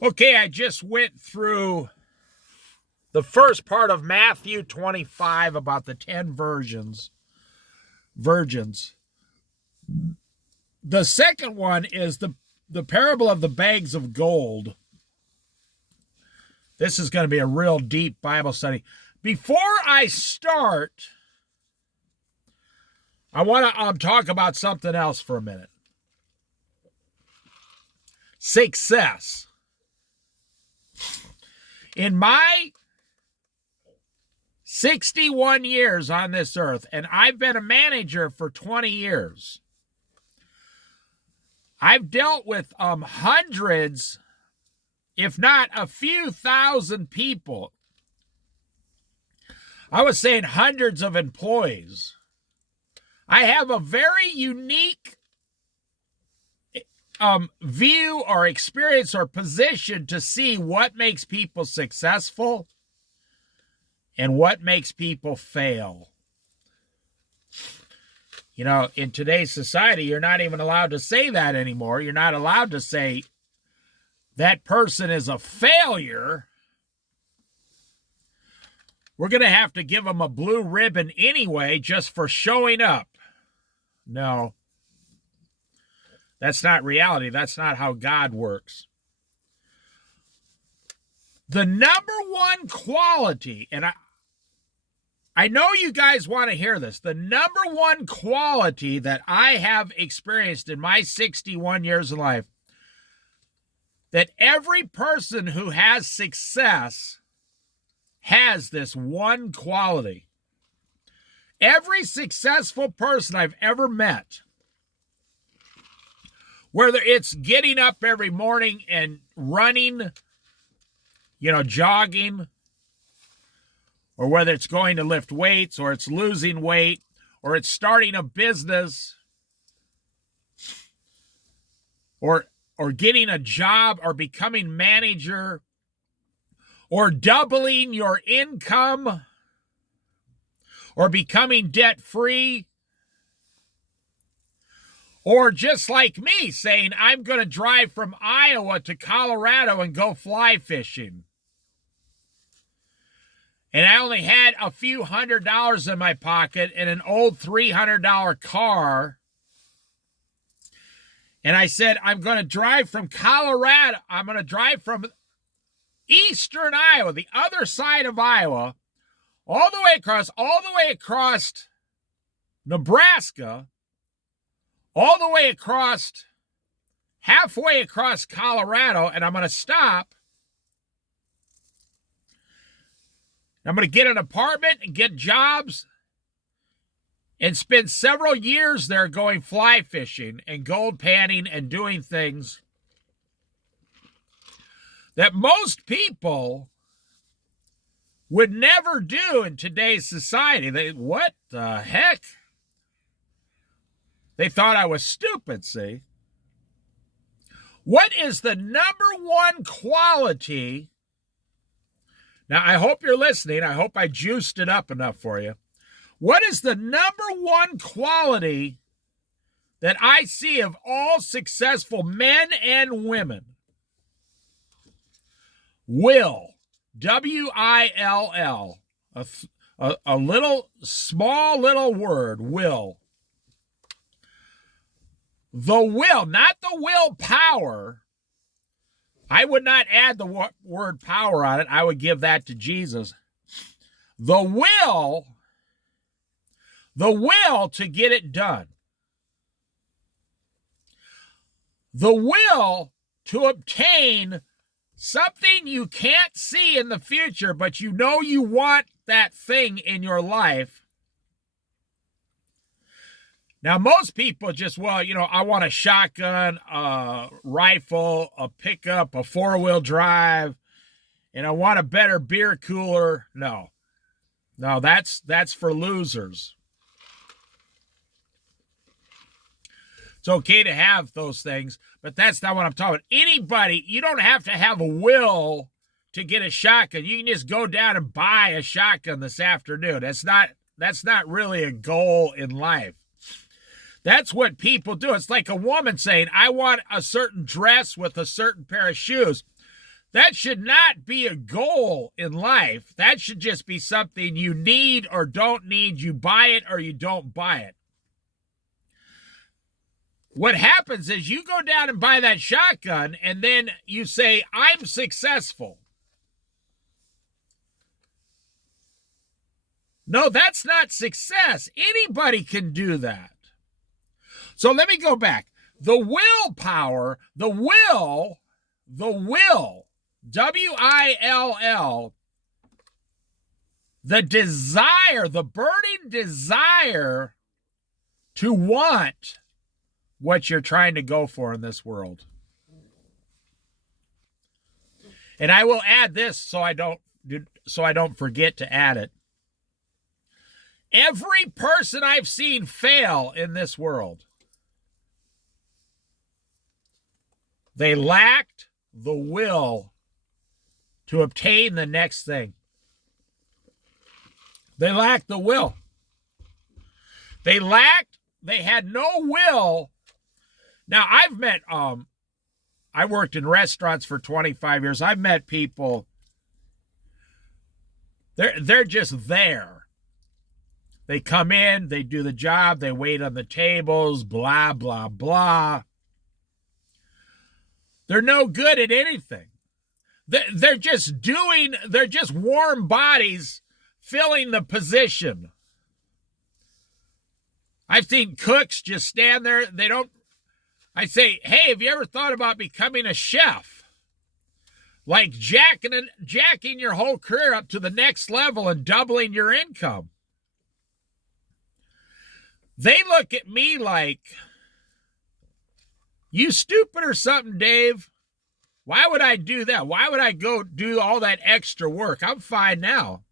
Okay, I just went through the first part of Matthew 25 about the 10 virgins. The second one is the parable of the bags of gold. This is going to be a real deep Bible study. Before I start, I want to talk about something else for a minute. Success. In my 61 years on this earth, and I've been a manager for 20 years, I've dealt with hundreds, if not a few thousand people. I was saying hundreds of employees. I have a very unique view or experience or position to see what makes people successful and what makes people fail. You know, in today's society, you're not even allowed to say that anymore. You're not allowed to say that person is a failure. We're going to have to give them a blue ribbon anyway just for showing up. No. That's not reality. That's not how God works. The number one quality, and I know you guys want to hear this, the number one quality that I have experienced in my 61 years of life, that every person who has success has this one quality. Every successful person I've ever met, whether it's getting up every morning and running, jogging, or whether it's going to lift weights, or it's losing weight, or it's starting a business, or getting a job, or becoming manager, or doubling your income, or becoming debt-free, or just like me saying, I'm going to drive from Iowa to Colorado and go fly fishing. And I only had a few $100s in my pocket and an old $300 car. And I said, I'm going to drive from Colorado. I'm going to drive from eastern Iowa, the other side of Iowa, all the way across Nebraska, all the way across, halfway across Colorado, and I'm going to stop. I'm going to get an apartment and get jobs and spend several years there going fly fishing and gold panning and doing things that most people would never do in today's society. What the heck? They thought I was stupid, see? What is the number one quality? Now, I hope you're listening. I hope I juiced it up enough for you. What is the number one quality that I see of all successful men and women? Will. W-I-L-L. A little, small little word, will. The will, not the willpower. I would not add the word power on it. I would give that to Jesus. The will to get it done. The will to obtain something you can't see in the future, but you know you want that thing in your life. Now, most people just, I want a shotgun, a rifle, a pickup, a four-wheel drive, and I want a better beer cooler. No, that's for losers. It's okay to have those things, but that's not what I'm talking about. Anybody, you don't have to have a will to get a shotgun. You can just go down and buy a shotgun this afternoon. That's not really a goal in life. That's what people do. It's like a woman saying, I want a certain dress with a certain pair of shoes. That should not be a goal in life. That should just be something you need or don't need. You buy it or you don't buy it. What happens is you go down and buy that shotgun and then you say, I'm successful. No, that's not success. Anybody can do that. So let me go back. The willpower, the will, W-I-L-L, the desire, the burning desire to want what you're trying to go for in this world. And I will add this so I don't forget to add it. Every person I've seen fail in this world, they lacked the will to obtain the next thing. They lacked the will. They had no will. Now, I've met, I worked in restaurants for 25 years. I've met people, they're just there. They come in, they do the job, they wait on the tables, blah, blah, blah. They're no good at anything. They're just warm bodies filling the position. I've seen cooks just stand there. I say, hey, have you ever thought about becoming a chef? Like jacking your whole career up to the next level and doubling your income. They look at me like, you stupid or something, Dave? Why would I do that? Why would I go do all that extra work? I'm fine now.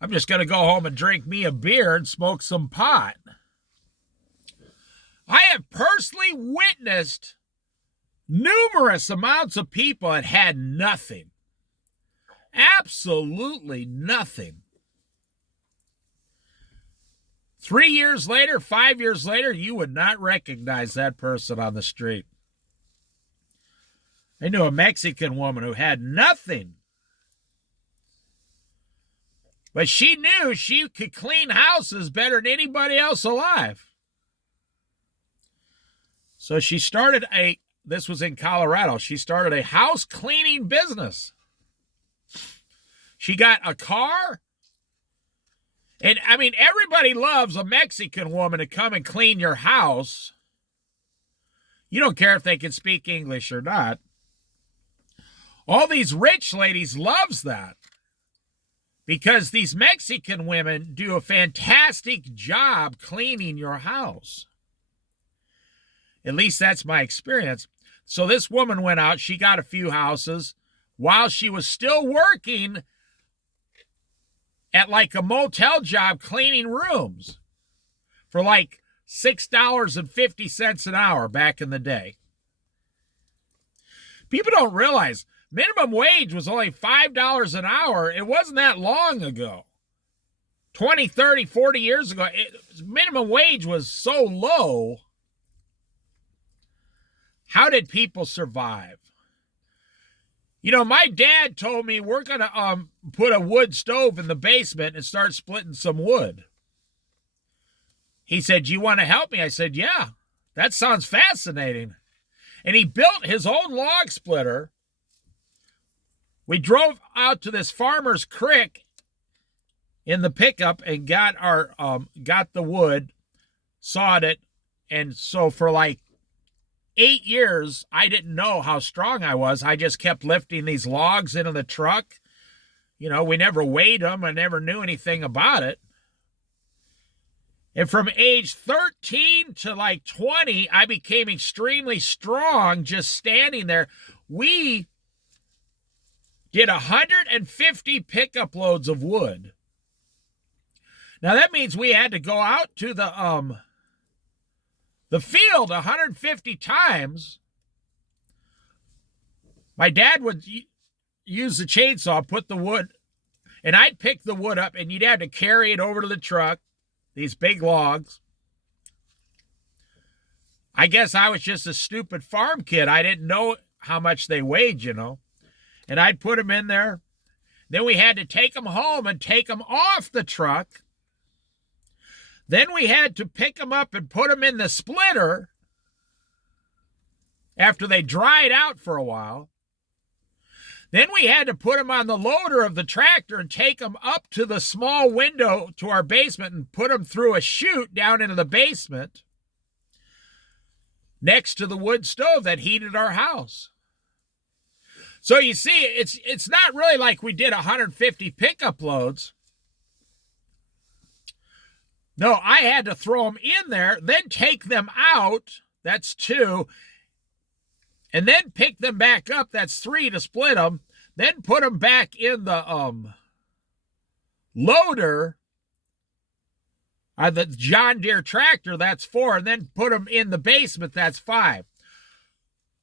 I'm just going to go home and drink me a beer and smoke some pot. I have personally witnessed numerous amounts of people that had nothing. Absolutely nothing. 3 years later, 5 years later, you would not recognize that person on the street. I knew a Mexican woman who had nothing. But she knew she could clean houses better than anybody else alive. So she started this was in Colorado, she started a house cleaning business. She got a car. And, I mean, everybody loves a Mexican woman to come and clean your house. You don't care if they can speak English or not. All these rich ladies loves that. Because these Mexican women do a fantastic job cleaning your house. At least that's my experience. So this woman went out. She got a few houses while she was still working at like a motel job cleaning rooms for like $6.50 an hour back in the day. People don't realize minimum wage was only $5 an hour. It wasn't that long ago. 20, 30, 40 years ago, minimum wage was so low. How did people survive? You know, my dad told me we're going to put a wood stove in the basement and start splitting some wood. He said, do you want to help me? I said, yeah, that sounds fascinating. And he built his own log splitter. We drove out to this farmer's creek in the pickup and got the wood, sawed it. And so for like 8 years, I didn't know how strong I was. I just kept lifting these logs into the truck. You know, we never weighed them. I never knew anything about it. And from age 13 to like 20, I became extremely strong just standing there. We did 150 pickup loads of wood. Now that means we had to go out to the field 150 times. My dad would use the chainsaw, put the wood, and I'd pick the wood up, and you'd have to carry it over to the truck, these big logs. I guess I was just a stupid farm kid. I didn't know how much they weighed, you know. And I'd put them in there. Then we had to take them home and take them off the truck. Then we had to pick them up and put them in the splitter after they dried out for a while. Then we had to put them on the loader of the tractor and take them up to the small window to our basement and put them through a chute down into the basement next to the wood stove that heated our house. So you see, it's not really like we did 150 pickup loads. No, I had to throw them in there, then take them out. That's 2. And then pick them back up. That's 3 to split them. Then put them back in the loader, the John Deere tractor. That's 4. And then put them in the basement. That's 5.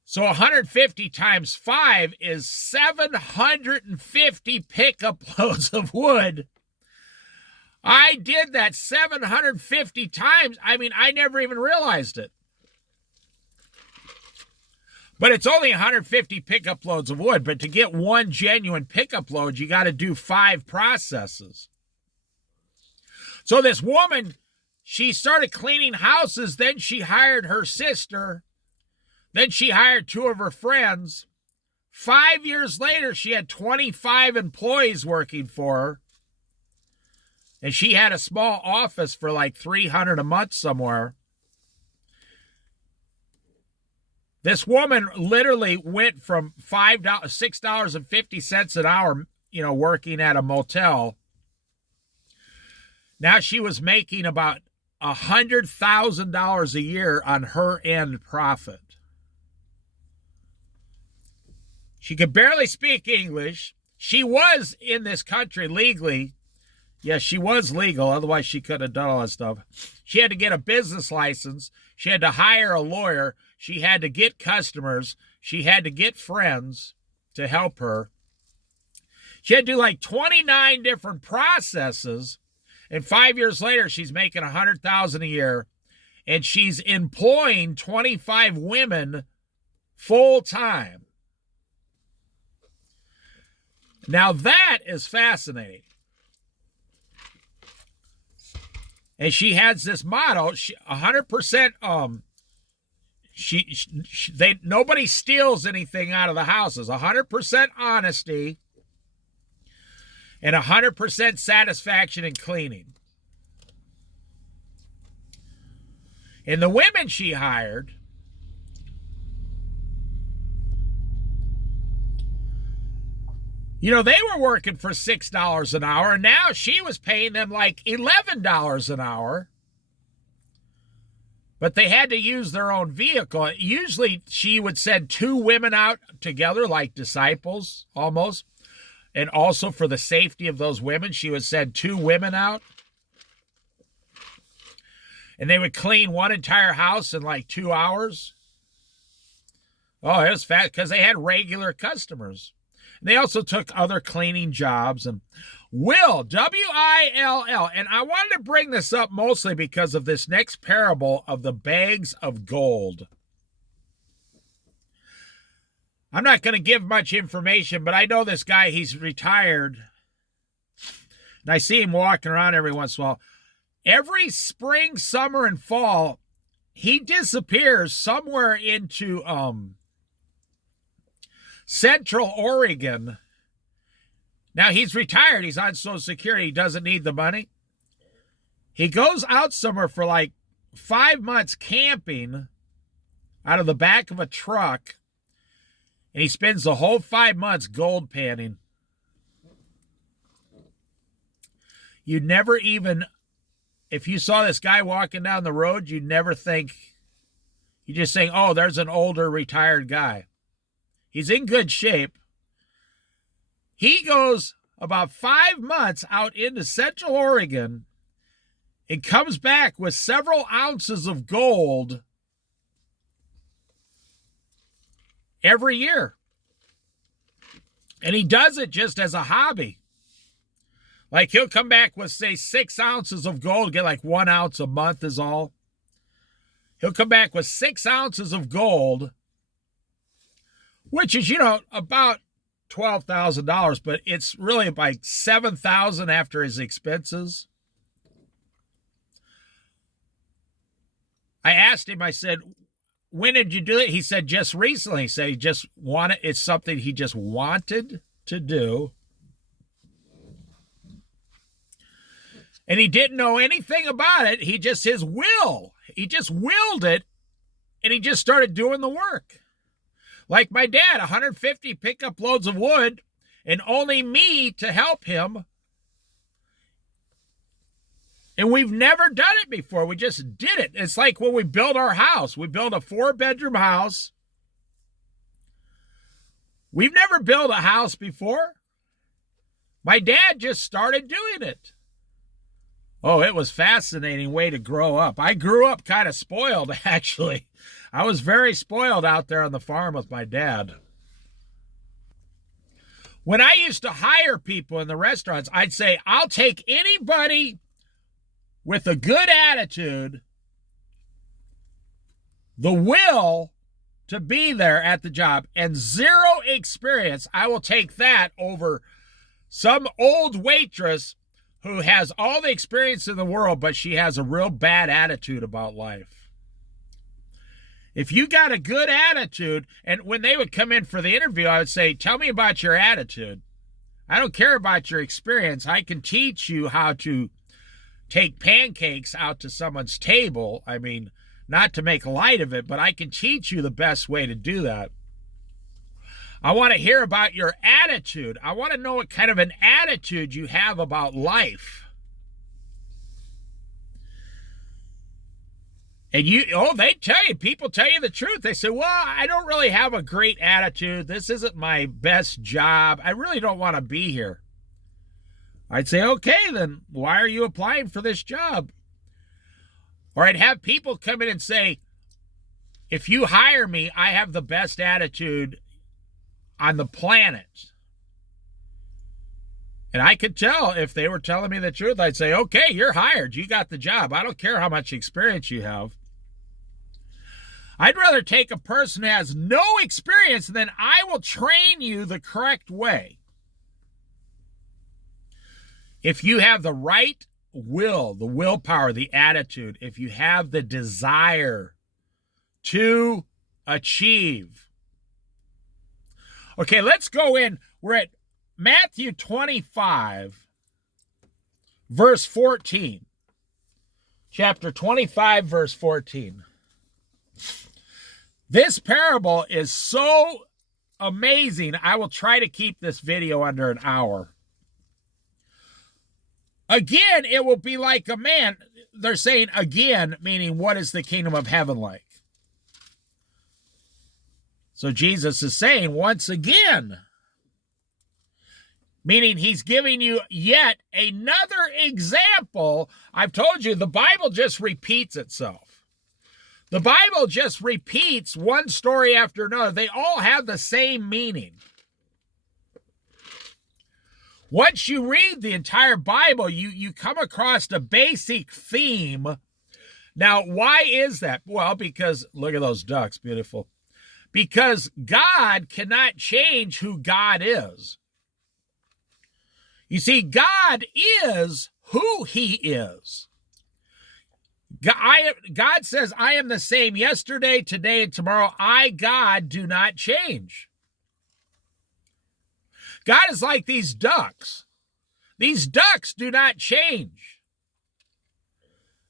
So 150 times 5 is 750 pickup loads of wood. I did that 750 times. I mean, I never even realized it. But it's only 150 pickup loads of wood. But to get one genuine pickup load, you got to do 5 processes. So this woman, she started cleaning houses. Then she hired her sister. Then she hired 2 of her friends. 5 years later, she had 25 employees working for her. And she had a small office for like $300 a month somewhere. This woman literally went from $6.50 an hour, you know, working at a motel. Now she was making about $100,000 a year on her end profit. She could barely speak English. She was in this country legally. Yes, she was legal. Otherwise, she could have done all that stuff. She had to get a business license. She had to hire a lawyer. She had to get customers. She had to get friends to help her. She had to do like 29 different processes. And 5 years later, she's making $100,000 a year. And she's employing 25 women full time. Now that is fascinating. And she has this motto, 100%, nobody steals anything out of the houses. 100% honesty and 100% satisfaction in cleaning. And the women she hired, you know, they were working for $6 an hour, and now she was paying them like $11 an hour. But they had to use their own vehicle. Usually she would send 2 women out together like disciples almost. And also for the safety of those women, she would send 2 women out. And they would clean one entire house in like 2 hours. Oh, it was fast because they had regular customers. They also took other cleaning jobs. And Will, W-I-L-L. And I wanted to bring this up mostly because of this next parable of the bags of gold. I'm not going to give much information, but I know this guy, he's retired. And I see him walking around every once in a while. Every spring, summer, and fall, he disappears somewhere into Central Oregon. Now, he's retired. He's on Social Security. He doesn't need the money. He goes out somewhere for like 5 months camping out of the back of a truck. And he spends the whole 5 months gold panning. You'd never even, if you saw this guy walking down the road, you'd never think, you just think, oh, there's an older retired guy. He's in good shape. He goes about 5 months out into Central Oregon and comes back with several ounces of gold every year. And he does it just as a hobby. Like he'll come back with, say, 6 ounces of gold, get like 1 ounce a month is all. He'll come back with 6 ounces of gold, which is, about $12,000, but it's really like $7,000 after his expenses. I asked him, I said, when did you do it? He said, just recently. He said he just wanted, it's something he just wanted to do. And he didn't know anything about it. He just willed it, and he just started doing the work. Like my dad, 150 pickup loads of wood, and only me to help him. And we've never done it before. We just did it. It's like when we built our house. We built a 4-bedroom house. We've never built a house before. My dad just started doing it. Oh, it was a fascinating way to grow up. I grew up kind of spoiled, actually. I was very spoiled out there on the farm with my dad. When I used to hire people in the restaurants, I'd say, I'll take anybody with a good attitude, the will to be there at the job, and zero experience. I will take that over some old waitress who has all the experience in the world, but she has a real bad attitude about life. If you got a good attitude, and when they would come in for the interview, I would say, tell me about your attitude. I don't care about your experience. I can teach you how to take pancakes out to someone's table. I mean, not to make light of it, but I can teach you the best way to do that. I want to hear about your attitude. I want to know what kind of an attitude you have about life. And they tell you, people tell you the truth. They say, well, I don't really have a great attitude. This isn't my best job. I really don't want to be here. I'd say, okay, then why are you applying for this job? Or I'd have people come in and say, if you hire me, I have the best attitude on the planet. And I could tell if they were telling me the truth. I'd say, okay, you're hired. You got the job. I don't care how much experience you have. I'd rather take a person who has no experience, and then I will train you the correct way. If you have the right will, the willpower, the attitude, if you have the desire to achieve. Okay, let's go in. We're at Matthew 25, verse 14. Chapter 25, verse 14. This parable is so amazing. I will try to keep this video under an hour. Again, it will be like a man. They're saying again, meaning what is the kingdom of heaven like? So Jesus is saying once again, meaning he's giving you yet another example. I've told you the Bible just repeats itself. The Bible just repeats one story after another. They all have the same meaning. Once you read the entire Bible, you come across a basic theme. Now, why is that? Well, because, look at those ducks, beautiful. Because God cannot change who God is. You see, God is who he is. God says, I am the same yesterday, today, and tomorrow. I, God, do not change. God is like these ducks. These ducks do not change.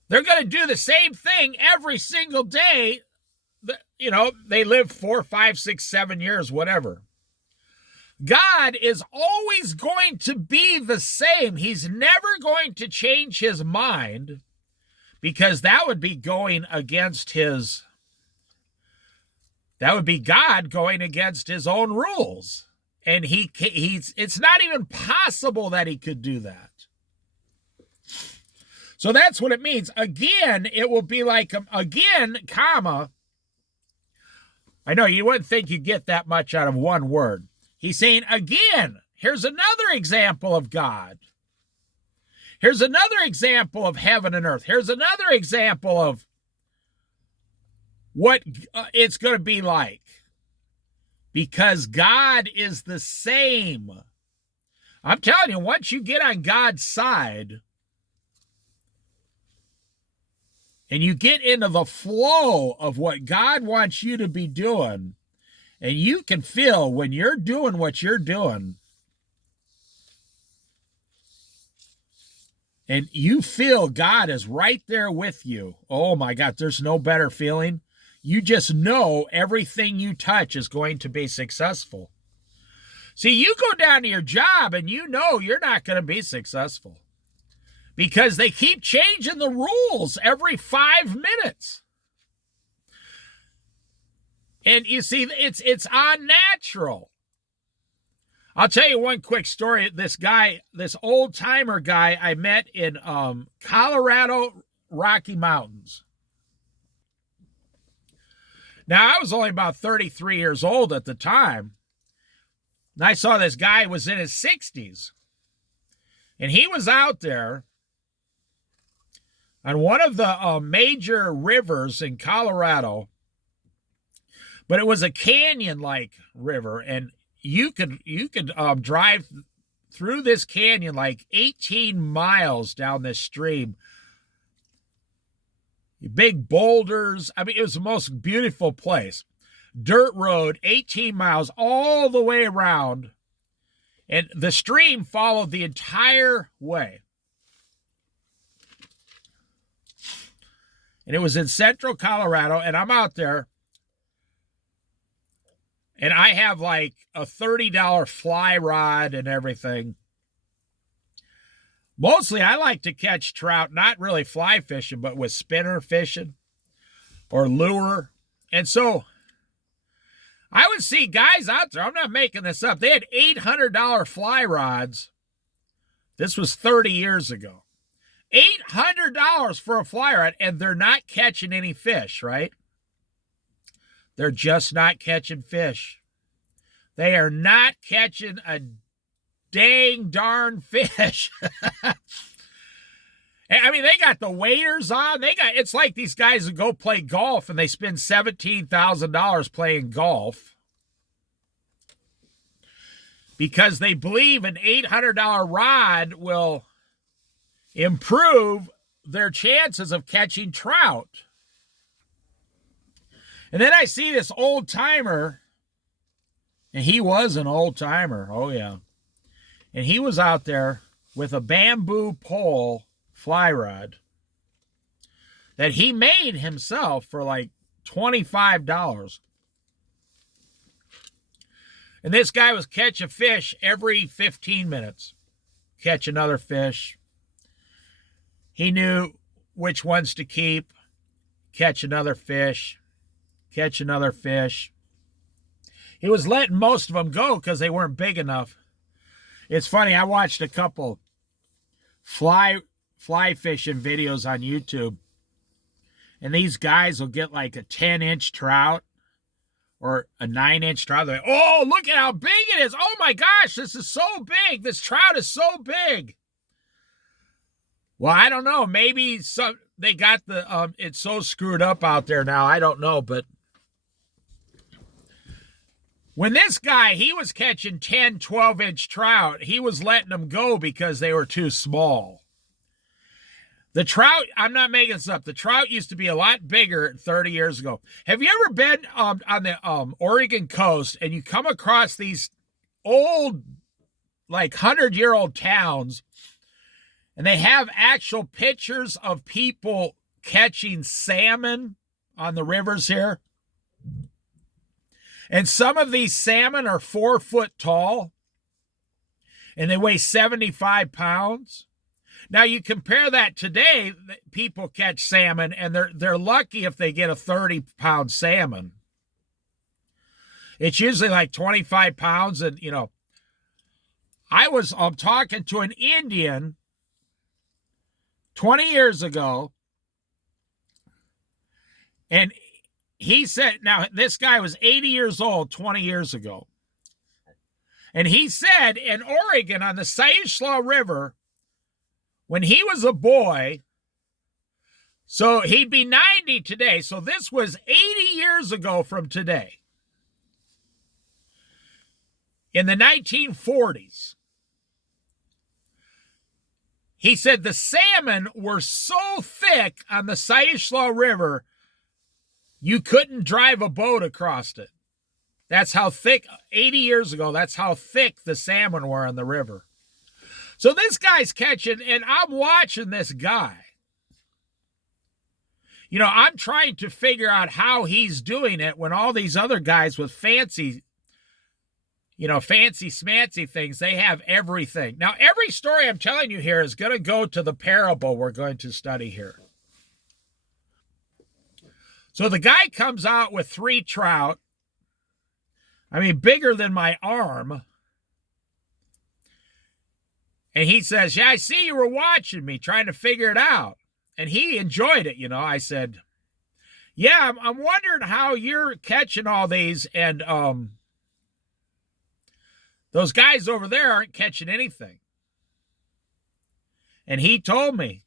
They're going to do the same thing every single day. You know, they live 4, 5, 6, 7 years, whatever. God is always going to be the same. He's never going to change his mind, because that would be going against his, that would be God going against his own rules. And it's not even possible that he could do that. So that's what it means. Again, it will be like, again, comma. I know you wouldn't think you'd get that much out of one word. He's saying, again, here's another example of God. Here's another example of heaven and earth. Here's another example of, 'What it's going to be like. because God is the same. I'm telling you, once you get on God's side and you get into the flow of what God wants you to be doing, and you can feel when you're doing what you're doing, and you feel God is right there with you. Oh my God, there's no better feeling. You just know everything you touch is going to be successful. See, you go down to your job and you know you're not going to be successful because they keep changing the rules every 5 minutes. And you see, it's unnatural. I'll tell you one quick story. This old-timer guy I met in Colorado Rocky Mountains. Now, I was only about 33 years old at the time. And I saw this guy was in his 60s. And he was out there on one of the major rivers in Colorado. But it was a canyon-like river. And you could drive through this canyon like 18 miles down this stream. Big boulders. I mean, it was the most beautiful place. Dirt road, 18 miles all the way around. And the stream followed the entire way. And it was in central Colorado, and I'm out there. And I have like a $30 fly rod and everything. Mostly I like to catch trout, not really fly fishing, but with spinner fishing or lure. And so I would see guys out there, I'm not making this up, they had $800 fly rods. This was 30 years ago. $800 for a fly rod, and they're not catching any fish, right? They're just not catching fish. They are not catching a dang darn fish. I mean, they got the waders on. It's like these guys who go play golf and they spend $17,000 playing golf because they believe an $800 rod will improve their chances of catching trout. And then I see this old timer, and he was an old timer. Oh, yeah. And he was out there with a bamboo pole fly rod that he made himself for like $25. And this guy was catching fish every 15 minutes. Catch another fish. He knew which ones to keep. Catch another fish. Catch another fish. He was letting most of them go because they weren't big enough. It's funny, I watched a couple fly fishing videos on YouTube, and these guys will get like a 10-inch trout or a 9-inch trout. They're like, oh, look at how big it is. Oh my gosh, this is so big. This trout is so big. Well, I don't know. Maybe they got the it's so screwed up out there now. I don't know, but when this guy, he was catching 10, 12-inch trout, he was letting them go because they were too small. The trout, I'm not making this up, the trout used to be a lot bigger 30 years ago. Have you ever been on the Oregon coast and you come across these old, like 100-year-old towns, and they have actual pictures of people catching salmon on the rivers here? And some of these salmon are 4 foot tall, and they weigh 75 pounds. Now, you compare that today, people catch salmon, and they're lucky if they get a 30-pound salmon. It's usually like 25 pounds, and, I was talking to an Indian 20 years ago, and he said, now, this guy was 80 years old 20 years ago. And he said in Oregon on the Siuslaw River, when he was a boy, so he'd be 90 today. So this was 80 years ago from today. in the 1940s. He said the salmon were so thick on the Siuslaw River, you couldn't drive a boat across it. That's how thick, 80 years ago, that's how thick the salmon were on the river. So this guy's catching, and I'm watching this guy. You know, I'm trying to figure out how he's doing it when all these other guys with fancy, fancy smancy things, they have everything. Now, every story I'm telling you here is going to go to the parable we're going to study here. So the guy comes out with 3 trout. I mean, bigger than my arm. And he says, yeah, I see you were watching me, trying to figure it out. And he enjoyed it, I said, yeah, I'm wondering how you're catching all these, and those guys over there aren't catching anything. And he told me.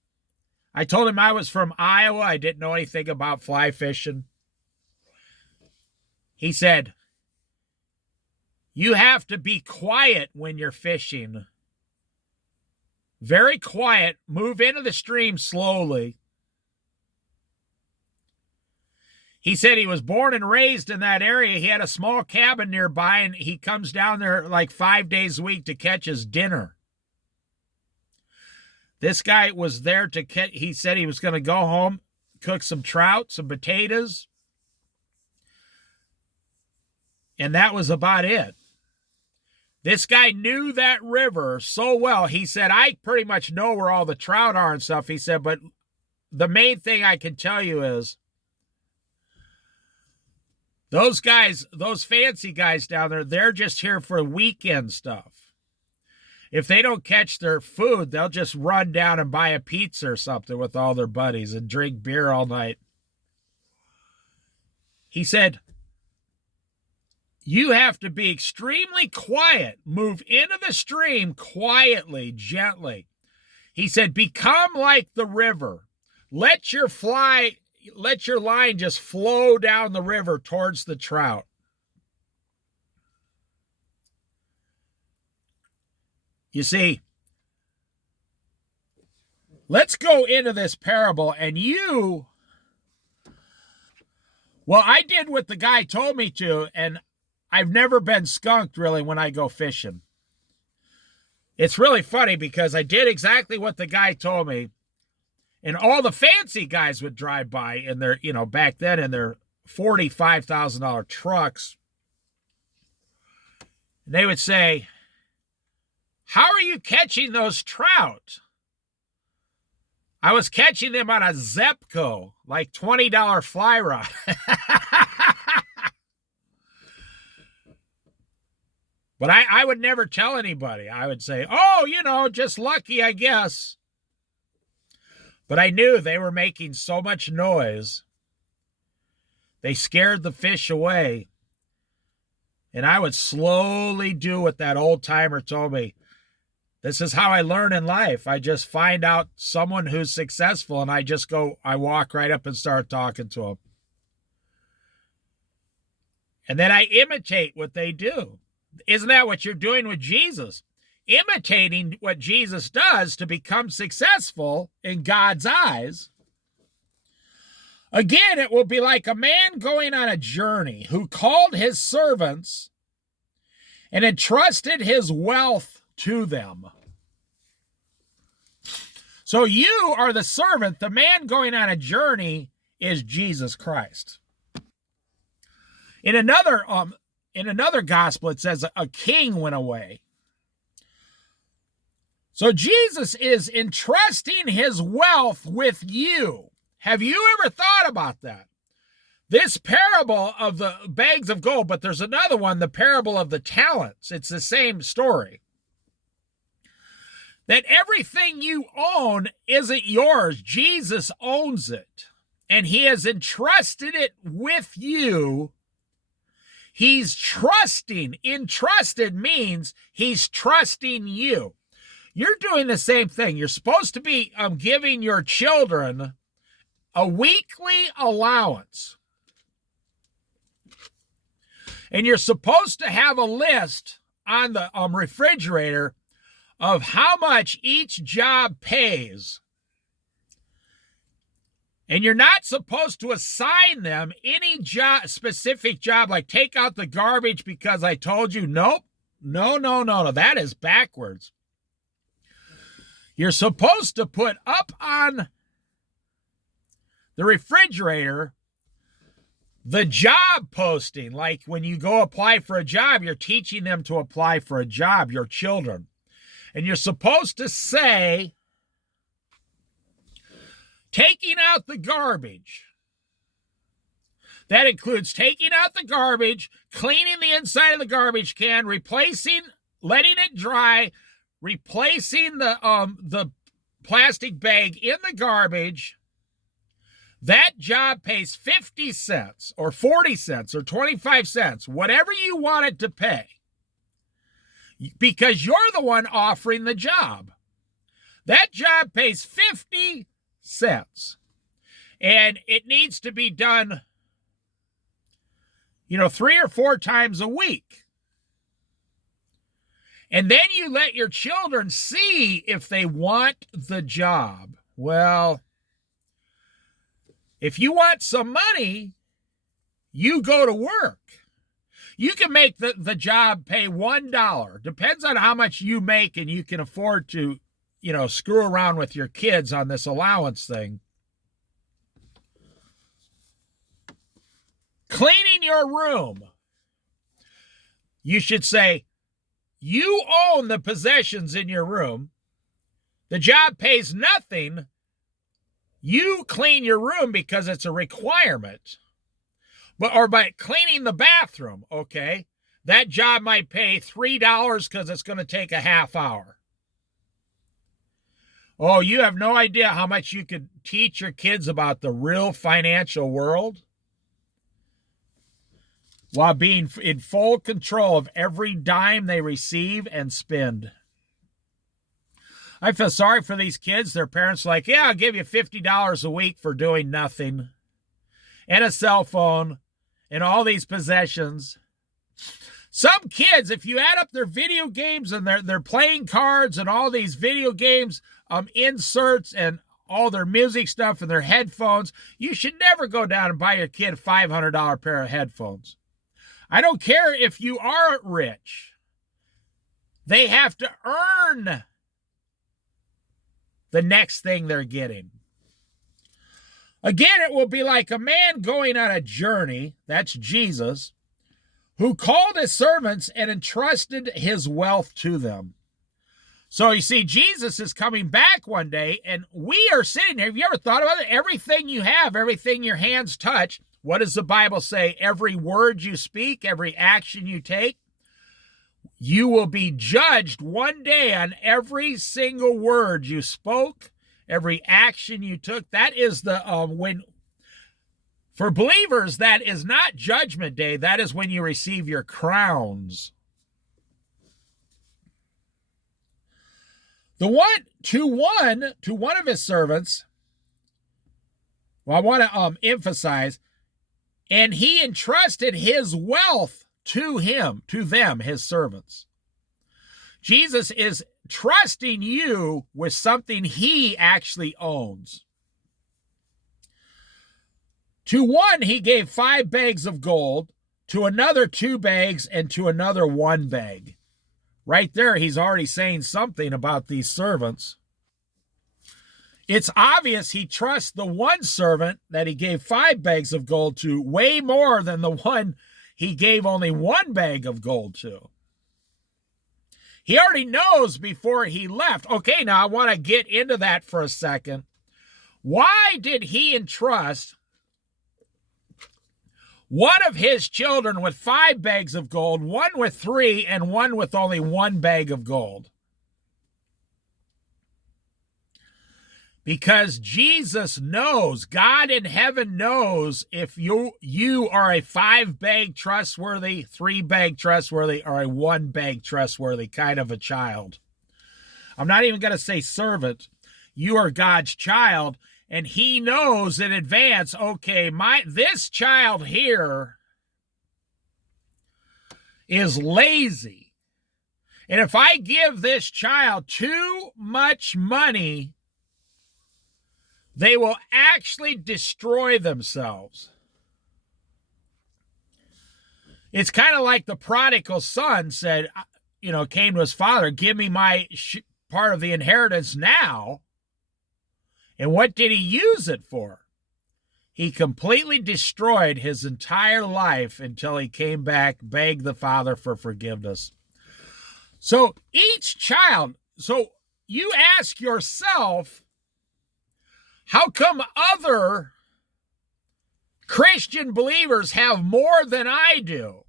I told him I was from Iowa. I didn't know anything about fly fishing. He said, you have to be quiet when you're fishing. Very quiet. Move into the stream slowly. He said he was born and raised in that area. He had a small cabin nearby, and he comes down there like 5 days a week to catch his dinner. This guy was there to catch. He said he was going to go home, cook some trout, some potatoes, and that was about it. This guy knew that river so well. He said, I pretty much know where all the trout are and stuff. He said, but the main thing I can tell you is those guys, those fancy guys down there, they're just here for weekend stuff. If they don't catch their food, they'll just run down and buy a pizza or something with all their buddies and drink beer all night. He said, you have to be extremely quiet. Move into the stream quietly, gently. He said, become like the river. Let your line just flow down the river towards the trout. You see, let's go into this parable, and I did what the guy told me to, and I've never been skunked, really, when I go fishing. It's really funny because I did exactly what the guy told me. And all the fancy guys would drive by in their, back then in their $45,000 trucks. And they would say, how are you catching those trout? I was catching them on a Zepco, like $20 fly rod. But I would never tell anybody. I would say, oh, just lucky, I guess. But I knew they were making so much noise. They scared the fish away. And I would slowly do what that old-timer told me. This is how I learn in life. I just find out someone who's successful, and I walk right up and start talking to them. And then I imitate what they do. Isn't that what you're doing with Jesus? Imitating what Jesus does to become successful in God's eyes. Again, it will be like a man going on a journey who called his servants and entrusted his wealth to them. So you are the servant. The man going on a journey is Jesus Christ. In another gospel, it says a king went away. So Jesus is entrusting his wealth with you. Have you ever thought about that? This parable of the bags of gold, but there's another one, the parable of the talents. It's the same story. That everything you own isn't yours. Jesus owns it. And he has entrusted it with you. He's trusting. Entrusted means he's trusting you. You're doing the same thing. You're supposed to be giving your children a weekly allowance. And you're supposed to have a list on the refrigerator of how much each job pays. And you're not supposed to assign them any specific job, like take out the garbage because I told you. Nope. No. That is backwards. You're supposed to put up on the refrigerator the job posting. Like when you go apply for a job, you're teaching them to apply for a job, your children. And you're supposed to say, taking out the garbage. That includes taking out the garbage, cleaning the inside of the garbage can, letting it dry, replacing the plastic bag in the garbage. That job pays 50 cents or 40 cents or 25 cents, whatever you want it to pay, because you're the one offering the job. That job pays 50 cents, and it needs to be done, 3 or 4 times a week. And then you let your children see if they want the job. Well, if you want some money, you go to work. You can make the job pay $1. Depends on how much you make and you can afford to, screw around with your kids on this allowance thing. Cleaning your room. You should say, you own the possessions in your room. The job pays nothing. You clean your room because it's a requirement. Or by cleaning the bathroom, okay? That job might pay $3 because it's going to take a half hour. Oh, you have no idea how much you could teach your kids about the real financial world while being in full control of every dime they receive and spend. I feel sorry for these kids. Their parents are like, yeah, I'll give you $50 a week for doing nothing, and a cell phone, and all these possessions. Some kids, if you add up their video games and their playing cards and all these video games inserts and all their music stuff and their headphones, you should never go down and buy your kid a $500 pair of headphones. I don't care if you aren't rich. They have to earn the next thing they're getting. Again, it will be like a man going on a journey, that's Jesus, who called his servants and entrusted his wealth to them. So you see, Jesus is coming back one day, and we are sitting there. Have you ever thought about it? Everything you have, everything your hands touch, what does the Bible say? Every word you speak, every action you take, you will be judged one day on every single word you spoke, every action you took. That is for believers, that is not judgment day. That is when you receive your crowns. To one of his servants, well, I want to emphasize, and he entrusted his wealth to them, his servants. Jesus is trusting you with something he actually owns. To one, he gave 5 bags of gold, to another 2 bags, and to another 1 bag. Right there, he's already saying something about these servants. It's obvious he trusts the one servant that he gave 5 bags of gold to way more than the one he gave only 1 bag of gold to. He already knows before he left. Okay, now I want to get into that for a second. Why did he entrust one of his children with 5 bags of gold, one with 3, and one with only 1 bag of gold? Because Jesus knows, God in heaven knows if you are a 5-bag trustworthy, 3-bag trustworthy, or a 1-bag trustworthy kind of a child. I'm not even going to say servant. You are God's child, and he knows in advance, okay, this child here is lazy. And if I give this child too much money, they will actually destroy themselves. It's kind of like the prodigal son said, came to his father, give me my part of the inheritance now. And what did he use it for? He completely destroyed his entire life until he came back, begged the father for forgiveness. So each child, so you ask yourself, how come other Christian believers have more than I do?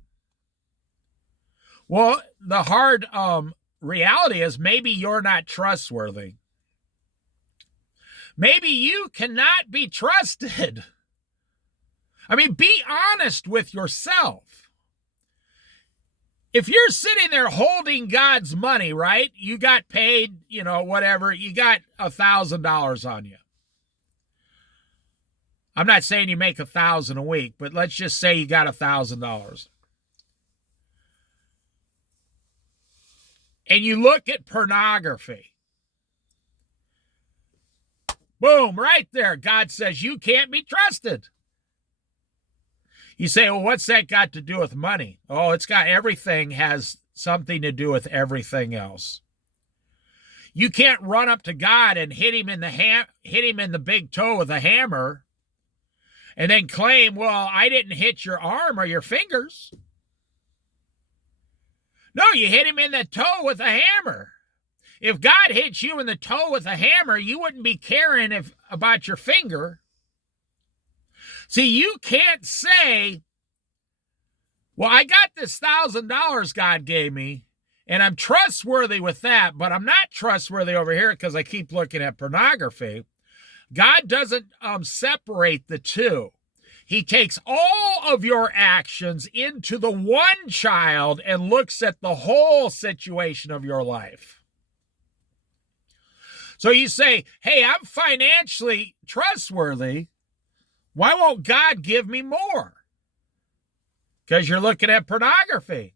Well, the hard reality is maybe you're not trustworthy. Maybe you cannot be trusted. I mean, be honest with yourself. If you're sitting there holding God's money, right? You got paid, whatever. You got $1,000 on you. I'm not saying you make $1,000 a week, but let's just say you got $1,000. And you look at pornography. Boom, right there. God says you can't be trusted. You say, well, what's that got to do with money? Oh, everything has something to do with everything else. You can't run up to God and hit him in the big toe with a hammer and then claim, well, I didn't hit your arm or your fingers. No, you hit him in the toe with a hammer. If God hits you in the toe with a hammer, you wouldn't be caring about your finger. See, you can't say, well, I got this $1,000 God gave me, and I'm trustworthy with that, but I'm not trustworthy over here because I keep looking at pornography. God doesn't separate the two. He takes all of your actions into the one child and looks at the whole situation of your life. So you say, hey, I'm financially trustworthy. Why won't God give me more? Because you're looking at pornography.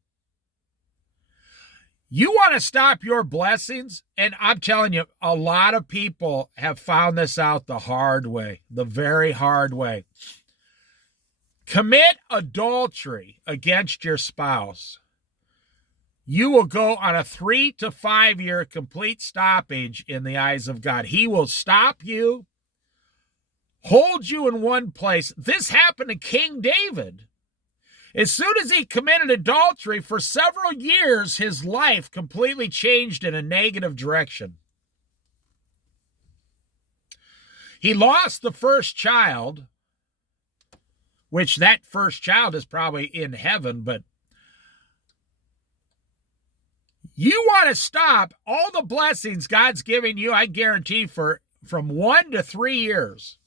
You want to stop your blessings? And I'm telling you, a lot of people have found this out the hard way, the very hard way. Commit adultery against your spouse. You will go on a 3 to 5 year complete stoppage in the eyes of God. He will stop you, hold you in one place. This happened to King David. As soon as he committed adultery, for several years, his life completely changed in a negative direction. He lost the first child, which that first child is probably in heaven, but you want to stop all the blessings God's giving you, I guarantee, from 1 to 3 years.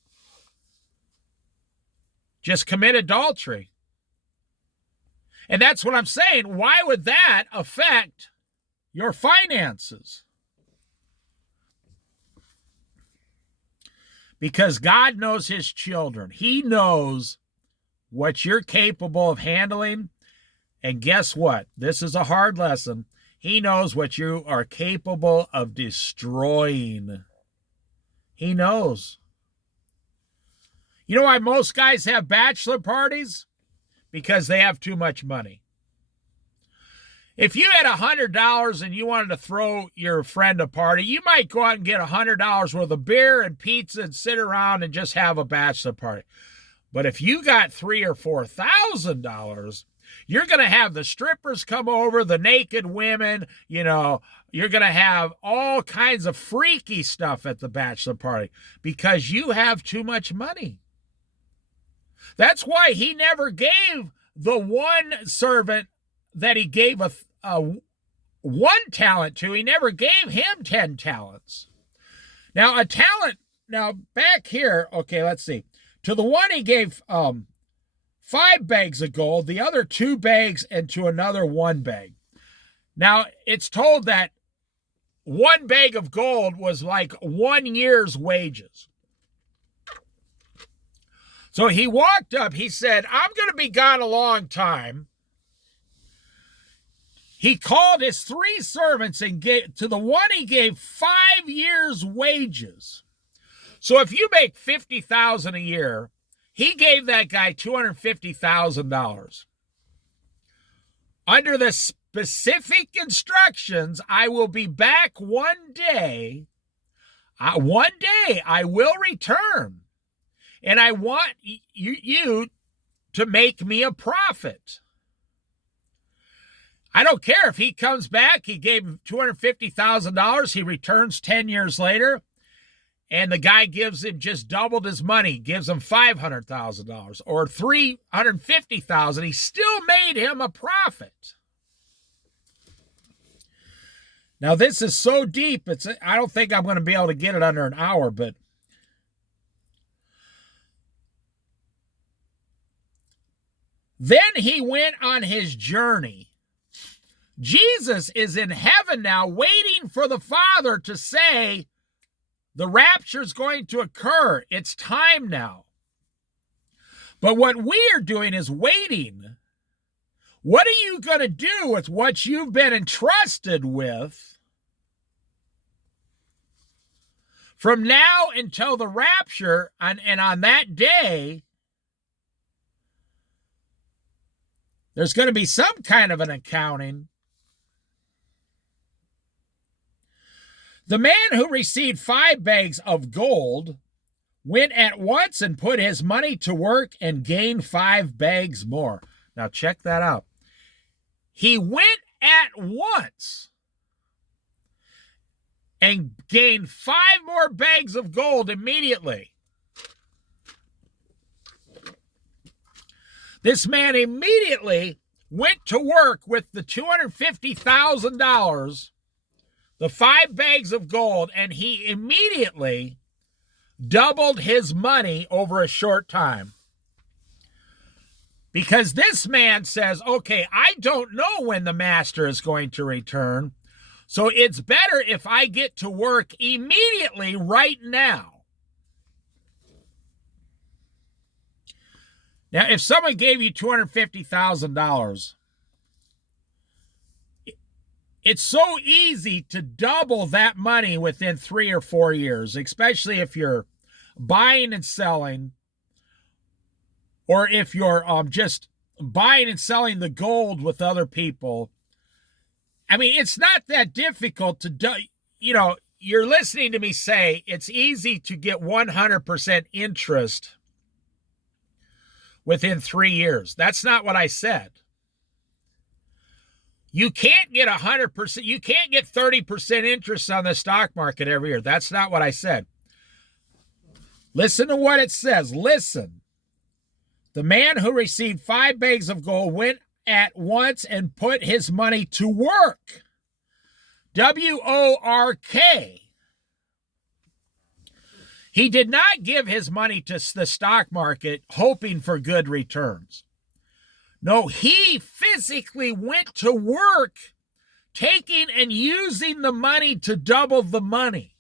Just commit adultery. And that's what I'm saying. Why would that affect your finances? Because God knows his children. He knows what you're capable of handling. And guess what? This is a hard lesson. He knows what you are capable of destroying. He knows. You know why most guys have bachelor parties? Because they have too much money. If you had $100 and you wanted to throw your friend a party, you might go out and get $100 worth of beer and pizza and sit around and just have a bachelor party. But if you got $3,000 or $4,000, you're going to have the strippers come over, the naked women, you're going to have all kinds of freaky stuff at the bachelor party because you have too much money. That's why he never gave the one servant that he gave a 1 talent to. He never gave him 10 talents. Now, a talent, back here, okay, let's see. To the one he gave 5 bags of gold, the other 2 bags, and to another 1 bag. Now, it's told that 1 bag of gold was like 1 year's wages. So he walked up, he said, I'm going to be gone a long time. he called his 3 servants and gave to the one he gave 5 years' wages. So if you make $50,000 a year, he gave that guy $250,000. Under the specific instructions, I will be back one day. One day I will return, and I want you to make me a profit. I don't care if he comes back, he gave him $250,000, he returns 10 years later, and the guy gives him just doubled his money, gives him $500,000 or $350,000. He still made him a profit. Now, this is so deep, I don't think I'm going to be able to get it under an hour, but then he went on his journey. Jesus is in heaven now, waiting for the Father to say, the rapture is going to occur. It's time now. But what we are doing is waiting. What are you going to do with what you've been entrusted with from now until the rapture? And on that day, there's going to be some kind of an accounting. The man who received 5 bags of gold went at once and put his money to work and gained 5 bags more. Now check that out. He went at once and gained 5 more bags of gold immediately. This man immediately went to work with the $250,000, the 5 bags of gold, and he immediately doubled his money over a short time. Because this man says, okay, I don't know when the master is going to return, so it's better if I get to work immediately right now. Now, if someone gave you $250,000, it's so easy to double that money within 3 or 4 years, especially if you're buying and selling, or if you're just buying and selling the gold with other people. I mean, it's not that difficult to do. You know, you're listening to me say it's easy to get 100% interest within 3 years. That's not what I said. You can't get 100%. You can't get 30% interest on the stock market every year. That's not what I said. Listen to what it says. Listen. The man who received 5 bags of gold went at once and put his money to work. W-O-R-K. He did not give his money to the stock market hoping for good returns. No, he physically went to work, taking and using the money to double the money.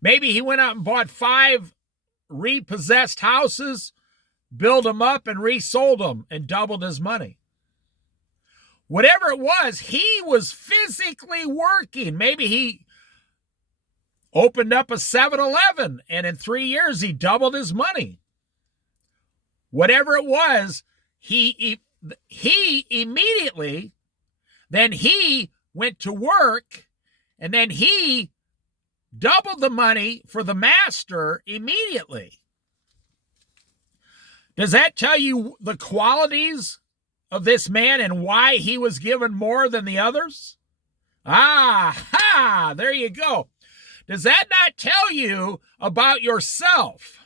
Maybe he went out and bought 5 repossessed houses, built them up and resold them and doubled his money. Whatever it was, he was physically working. Maybe he opened up a 7-Eleven and in 3 years he doubled his money. Whatever it was, he immediately, then he went to work, and then he doubled the money for the master immediately. Does that tell you the qualities of this man and why he was given more than the others? There you go. Does that not tell you about yourself?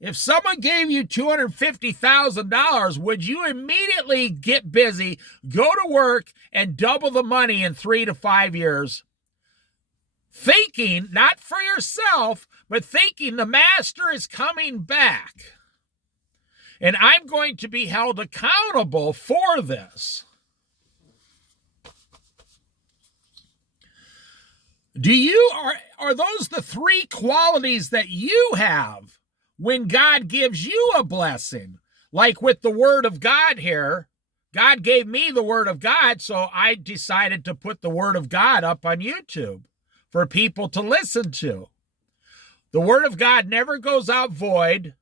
If someone gave you $250,000, would you immediately get busy, go to work, and double the money in 3 to 5 years? Thinking, not for yourself, but thinking the master is coming back. And I'm going to be held accountable for this. Are those the 3 qualities that you have when God gives you a blessing? Like with the word of God here, God gave me the Word of God, so I decided to put the Word of God up on YouTube for people to listen to. The Word of God never goes out void.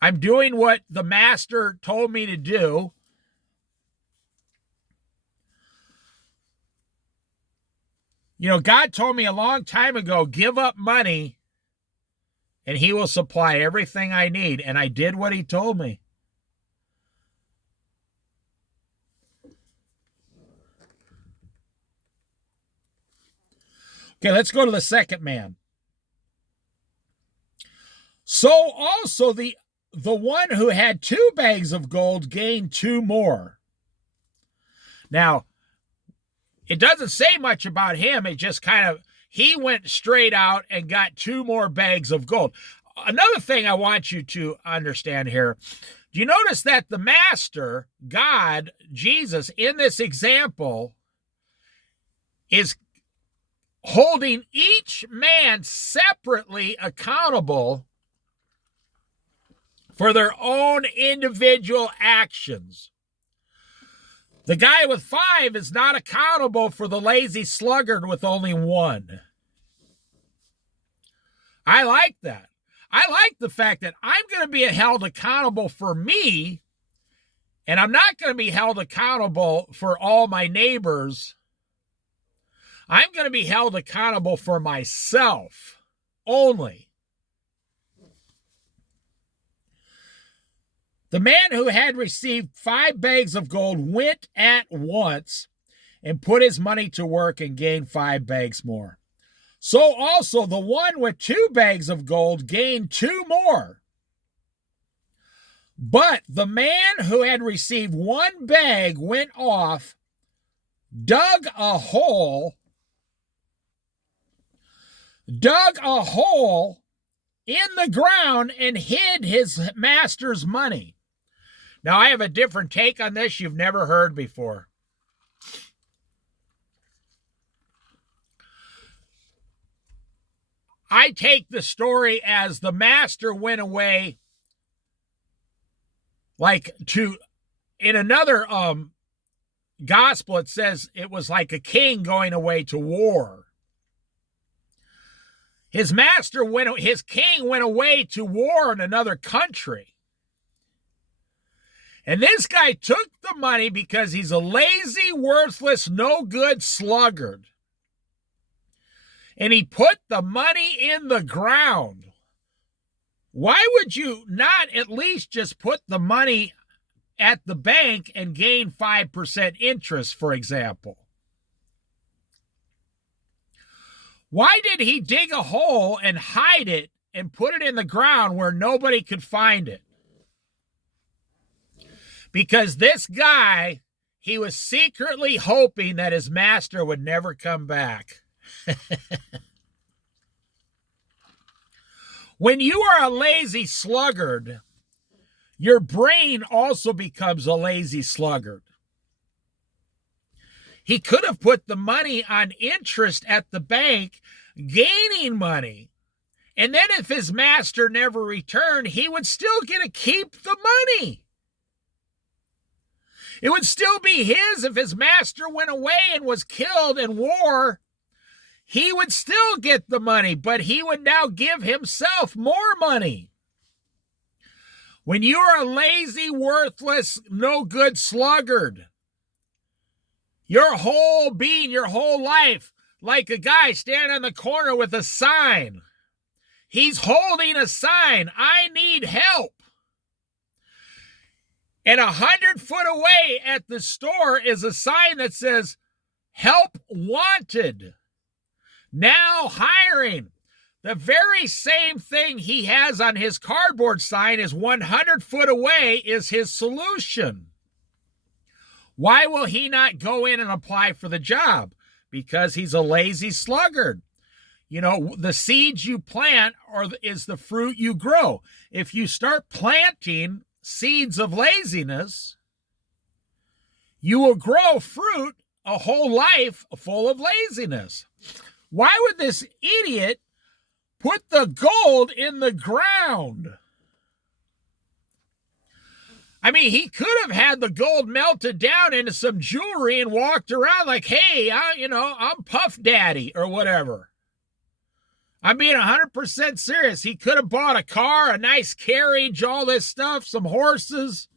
I'm doing what the Master told me to do. You know, God told me a long time ago, give up money and He will supply everything I need. And I did what He told me. Okay, let's go to the second man. So also the one who had 2 bags of gold gained 2 more. Now, it doesn't say much about him. It just he went straight out and got 2 more bags of gold. Another thing I want you to understand here, do you notice that the Master, God, Jesus, in this example, is holding each man separately accountable for their own individual actions. The guy with 5 is not accountable for the lazy sluggard with only 1. I like that. I like the fact that I'm going to be held accountable for me, and I'm not going to be held accountable for all my neighbors. I'm going to be held accountable for myself only. The man who had received 5 bags of gold went at once and put his money to work and gained 5 bags more. So also the one with 2 bags of gold gained 2 more. But the man who had received 1 bag went off, dug a hole in the ground and hid his master's money. Now, I have a different take on this you've never heard before. I take the story as the master went away in another gospel, it says it was like a king going away to war. His king went away to war in another country. And this guy took the money because he's a lazy, worthless, no good sluggard. And he put the money in the ground. Why would you not at least just put the money at the bank and gain 5% interest, for example? Why did he dig a hole and hide it and put it in the ground where nobody could find it? Because this guy, he was secretly hoping that his master would never come back. When you are a lazy sluggard, your brain also becomes a lazy sluggard. He could have put the money on interest at the bank, gaining money. And then if his master never returned, he would still get to keep the money. It would still be his if his master went away and was killed in war. He would still get the money, but he would now give himself more money. When you are a lazy, worthless, no good sluggard, your whole being, your whole life, like a guy standing on the corner with a sign. He's holding a sign, I need help. And 100 foot away at the store is a sign that says, help wanted. Now hiring. The very same thing he has on his cardboard sign is 100 foot away is his solution. Why will he not go in and apply for the job? Because he's a lazy sluggard. You know, the seeds you plant is the fruit you grow. If you start planting seeds of laziness, you will grow fruit a whole life full of laziness. Why would this idiot put the gold in the ground? I mean, he could have had the gold melted down into some jewelry and walked around like, hey, I'm Puff Daddy or whatever. I'm being 100% serious. He could have bought a car, a nice carriage, all this stuff, some horses.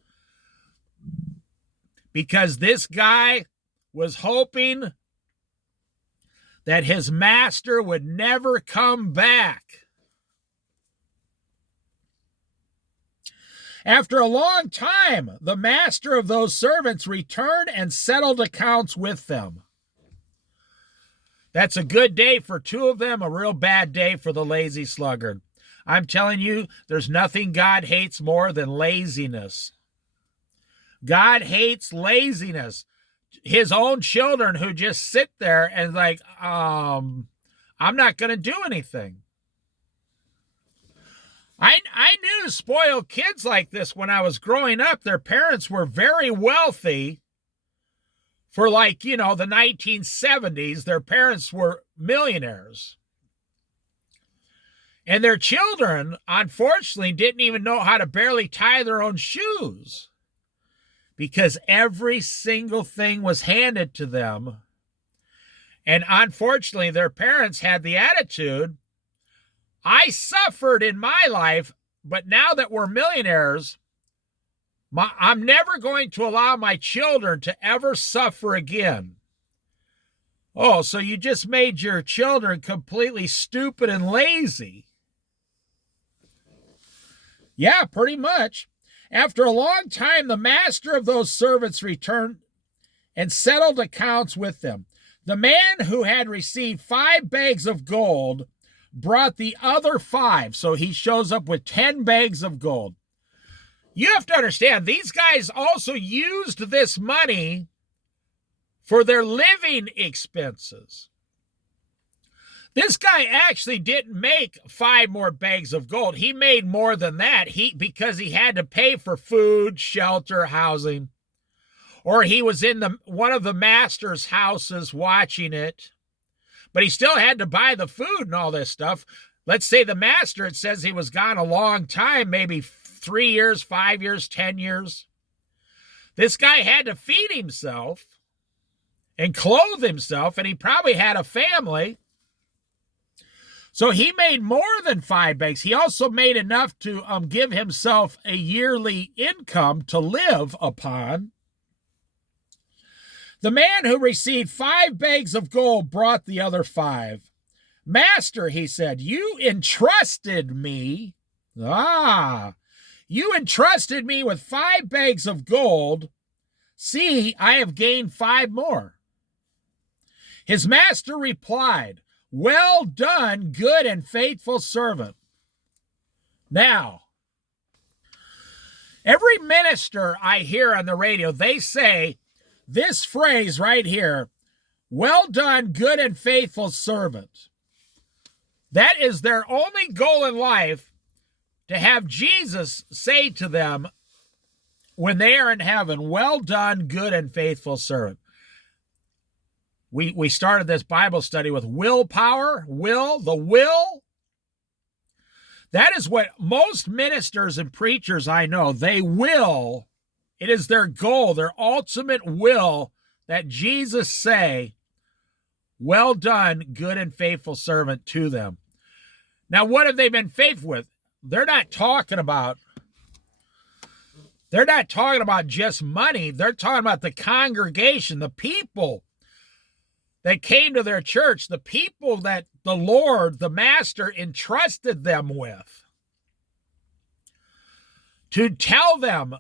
Because this guy was hoping that his master would never come back. After a long time, the master of those servants returned and settled accounts with them. That's a good day for two of them, a real bad day for the lazy sluggard. I'm telling you, there's nothing God hates more than laziness. God hates laziness. His own children who just sit there and like, I'm not going to do anything. I knew spoiled kids like this when I was growing up. Their parents were very wealthy. For the 1970s, their parents were millionaires. And their children, unfortunately, didn't even know how to barely tie their own shoes. Because every single thing was handed to them. And unfortunately, their parents had the attitude, I suffered in my life, but now that we're millionaires, I'm never going to allow my children to ever suffer again. Oh, so you just made your children completely stupid and lazy. Yeah, pretty much. After a long time, the master of those servants returned and settled accounts with them. The man who had received 5 bags of gold brought the other 5. So he shows up with 10 bags of gold. You have to understand, these guys also used this money for their living expenses. This guy actually didn't make 5 more bags of gold. He made more than that because he had to pay for food, shelter, housing. Or he was in one of the master's houses watching it. But he still had to buy the food and all this stuff. Let's say the master, it says he was gone a long time, maybe 3 years, 5 years, 10 years. This guy had to feed himself and clothe himself, and he probably had a family. So he made more than 5 bags. He also made enough to give himself a yearly income to live upon. The man who received 5 bags of gold brought the other 5. Master, he said, you entrusted me. You entrusted me with 5 bags of gold. See, I have gained 5 more. His master replied, well done, good and faithful servant. Now, every minister I hear on the radio, they say this phrase right here, well done, good and faithful servant. That is their only goal in life, to have Jesus say to them when they are in heaven, well done, good and faithful servant. We started this Bible study with willpower, the will. That is what most ministers and preachers I know, they will. It is their goal, their ultimate will, that Jesus say, well done, good and faithful servant to them. Now, what have they been faithful with? They're not talking about just money. They're talking about the congregation, the people that came to their church, the people that the Lord, the Master, entrusted them with to tell them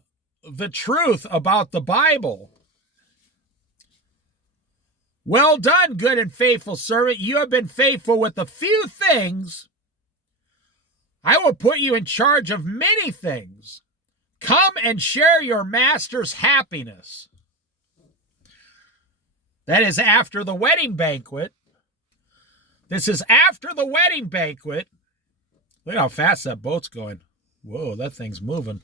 the truth about the Bible. Well done, good and faithful servant. You have been faithful with a few things. I will put you in charge of many things. Come and share your master's happiness. That is after the wedding banquet. This is after the wedding banquet. Look how fast that boat's going. Whoa, that thing's moving.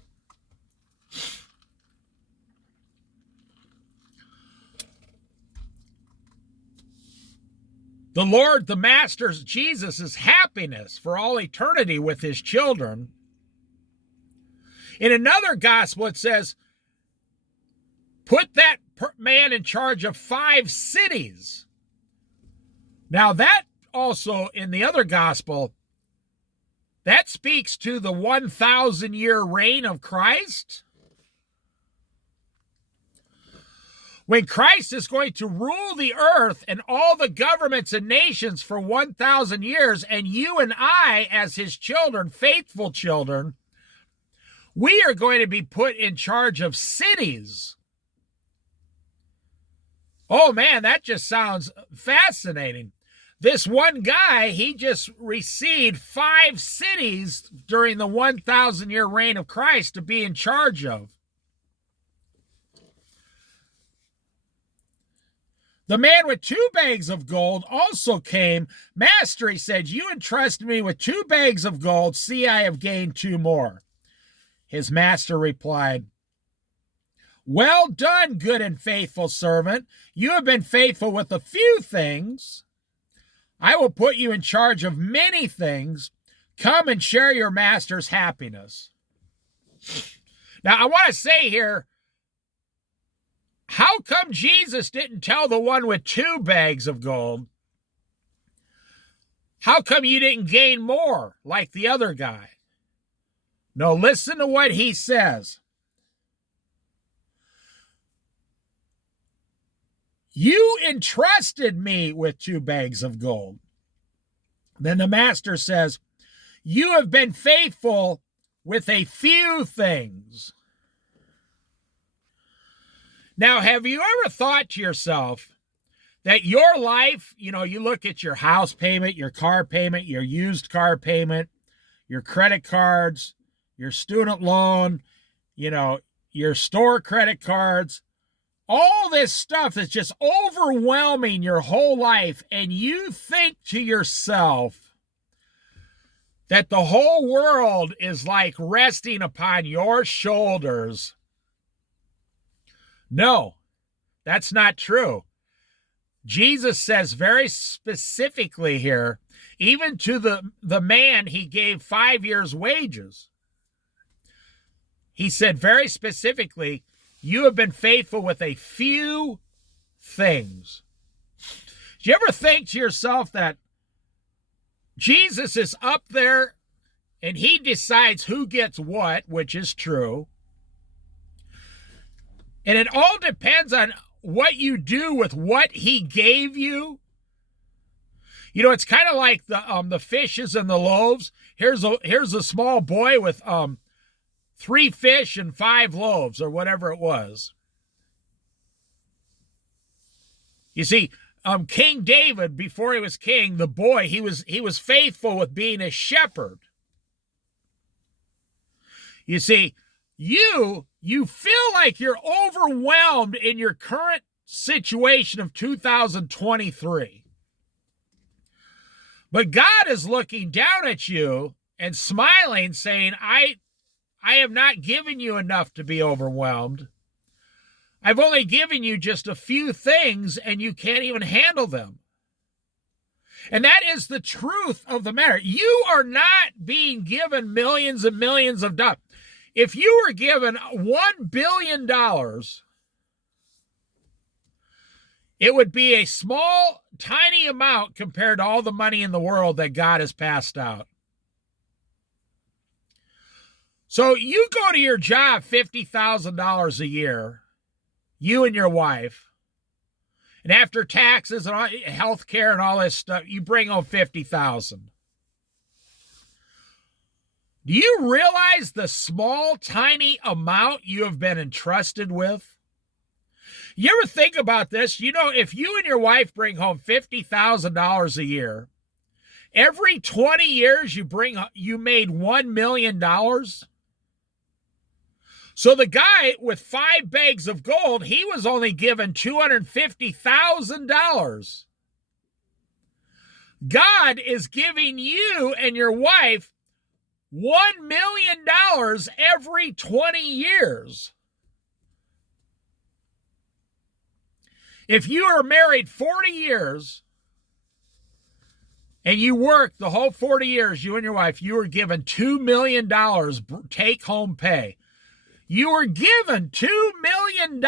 The Lord, the Master's, Jesus' happiness for all eternity with his children. In another gospel, it says, put that man in charge of 5 cities. Now that also in the other gospel, that speaks to the 1,000-year reign of Christ. When Christ is going to rule the earth and all the governments and nations for 1,000 years, and you and I, as his children, faithful children, we are going to be put in charge of cities. Oh man, that just sounds fascinating. This one guy, he just received 5 cities during the 1,000-year reign of Christ to be in charge of. The man with 2 bags of gold also came. Master, he said, you entrusted me with 2 bags of gold. See, I have gained 2 more. His master replied, well done, good and faithful servant. You have been faithful with a few things. I will put you in charge of many things. Come and share your master's happiness. Now, I want to say here, how come Jesus didn't tell the one with 2 bags of gold, how come you didn't gain more like the other guy? No, listen to what he says. You entrusted me with 2 bags of gold. Then the master says, you have been faithful with a few things. Now, have you ever thought to yourself that your life, you look at your house payment, your car payment, your used car payment, your credit cards, your student loan, your store credit cards, all this stuff is just overwhelming your whole life, and you think to yourself that the whole world is like resting upon your shoulders. No, that's not true. Jesus says very specifically here, even to the man he gave 5 years' wages. He said very specifically, you have been faithful with a few things. Do you ever think to yourself that Jesus is up there and he decides who gets what, which is true, and it all depends on what you do with what he gave you? It's kind of like the fishes and the loaves. Here's a small boy with 3 fish and 5 loaves, or whatever it was. You see, King David, before he was king, the boy, he was faithful with being a shepherd. You see, you feel like you're overwhelmed in your current situation of 2023. But God is looking down at you and smiling, saying, I have not given you enough to be overwhelmed. I've only given you just a few things, and you can't even handle them. And that is the truth of the matter. You are not being given millions and millions of dollars. If you were given $1 billion, it would be a small, tiny amount compared to all the money in the world that God has passed out. So you go to your job $50,000 a year, you and your wife, and after taxes and health care and all this stuff, you bring home $50,000. Do you realize the small, tiny amount you have been entrusted with? You ever think about this? If you and your wife bring home $50,000 a year, every 20 years you made $1 million. So the guy with 5 bags of gold, he was only given $250,000. God is giving you and your wife $1 million every 20 years. If you are married 40 years and you work the whole 40 years, you and your wife, you are given $2 million take-home pay. You were given $2 million.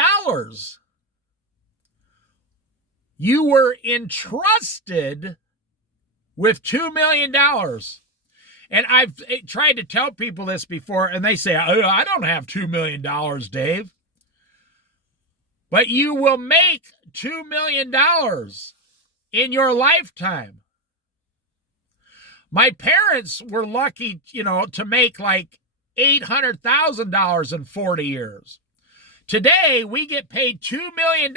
You were entrusted with $2 million. And I've tried to tell people this before, and they say, oh, I don't have $2 million, Dave. But you will make $2 million in your lifetime. My parents were lucky, to make like $800,000 in 40 years. Today, we get paid $2 million.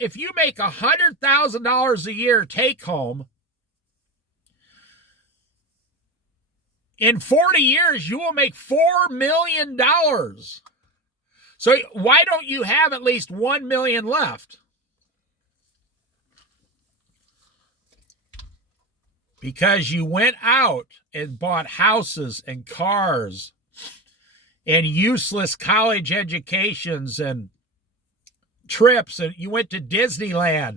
If you make $100,000 a year take home, in 40 years, you will make $4 million. So why don't you have at least $1 million left? Because you went out and bought houses and cars and useless college educations and trips, and you went to Disneyland.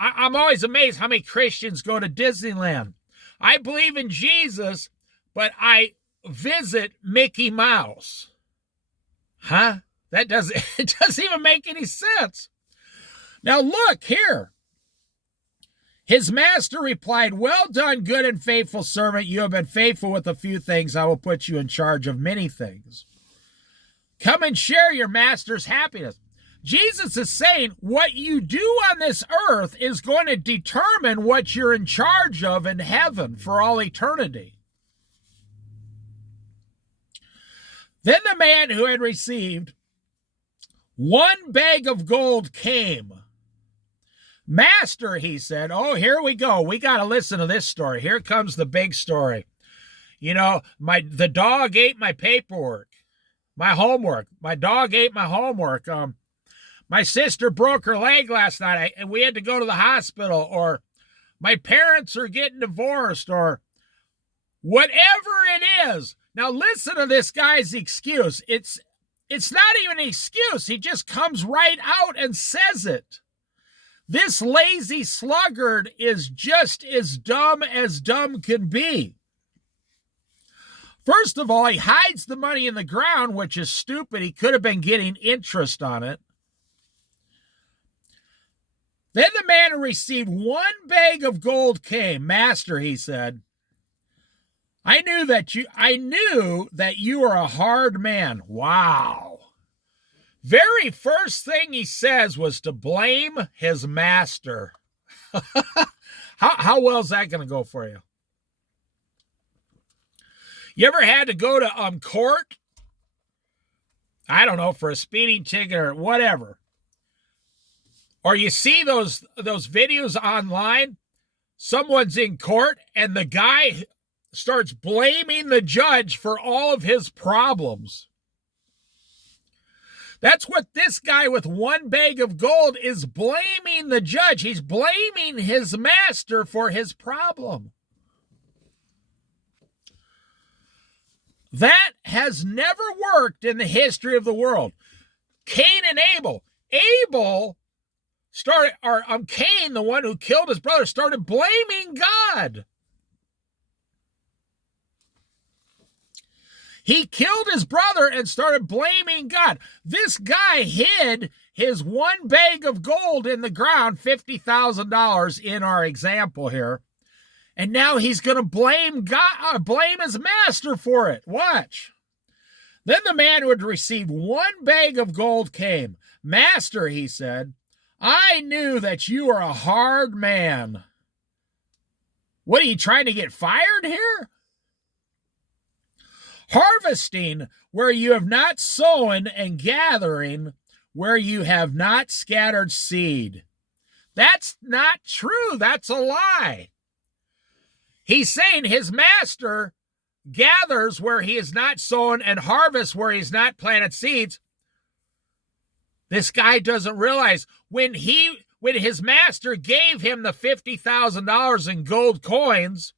I'm always amazed how many Christians go to Disneyland. I believe in Jesus, but I visit Mickey Mouse. Huh? It doesn't even make any sense. Now look here. His master replied, well done, good and faithful servant. You have been faithful with a few things. I will put you in charge of many things. Come and share your master's happiness. Jesus is saying what you do on this earth is going to determine what you're in charge of in heaven for all eternity. Then the man who had received one bag of gold came. Master, he said, oh, here we go. We got to listen to this story. Here comes the big story. The dog ate my paperwork, my homework. My dog ate my homework. My sister broke her leg last night and we had to go to the hospital, or my parents are getting divorced, or whatever it is. Now listen to this guy's excuse. It's not even an excuse. He just comes right out and says it. This lazy sluggard is just as dumb can be. First of all, he hides the money in the ground, which is stupid. He could have been getting interest on it. Then the man who received one bag of gold came. Master, he said, I knew that you are a hard man. Wow. Very first thing he says was to blame his master. How well is that going to go for you? You ever had to go to court? I don't know, for a speeding ticket or whatever. Or you see those videos online, someone's in court and the guy starts blaming the judge for all of his problems. That's what this guy with one bag of gold is blaming the judge. He's blaming his master for his problem. That has never worked in the history of the world. Cain and Abel. Cain, the one who killed his brother, started blaming God. He killed his brother and started blaming God. This guy hid his one bag of gold in the ground, $50,000 in our example here. And now he's going to blame God, blame his master for it. Watch. Then the man who had received one bag of gold came. Master, he said, I knew that you are a hard man. What, are you trying to get fired here? Harvesting where you have not sown and gathering where you have not scattered seed. That's not true. That's a lie. He's saying his master gathers where he is not sown and harvests where he's not planted seeds. This guy doesn't realize when his master gave him the $50,000 in gold coins,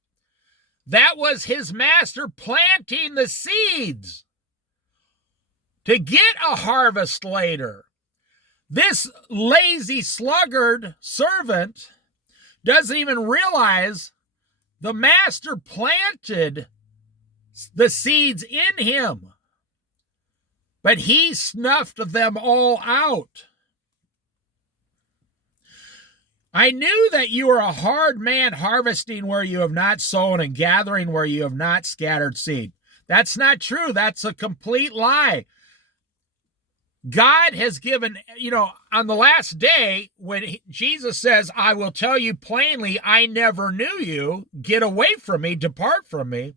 that was his master planting the seeds to get a harvest later. This lazy sluggard servant doesn't even realize the master planted the seeds in him. but he snuffed them all out. I knew that you are a hard man, harvesting where you have not sown and gathering where you have not scattered seed. That's not true. That's a complete lie. God has given, on the last day, when Jesus says, I will tell you plainly, I never knew you, get away from me, depart from me.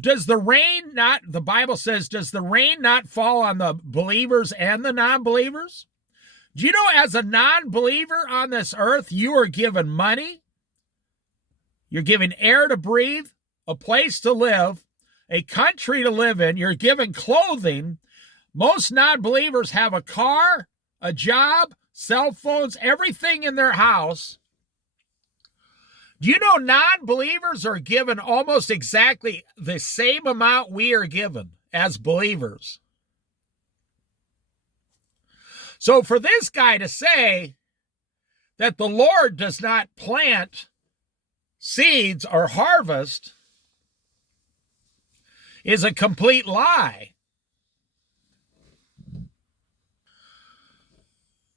Does the rain not, the Bible says, does the rain not fall on the believers and the non-believers? Do you know, as a non-believer on this earth, you are given money, you're given air to breathe, a place to live, a country to live in, you're given clothing. Most non-believers have a car, a job, cell phones, everything in their house. Do you know non-believers are given almost exactly the same amount we are given as believers? So for this guy to say that the Lord does not plant seeds or harvest is a complete lie.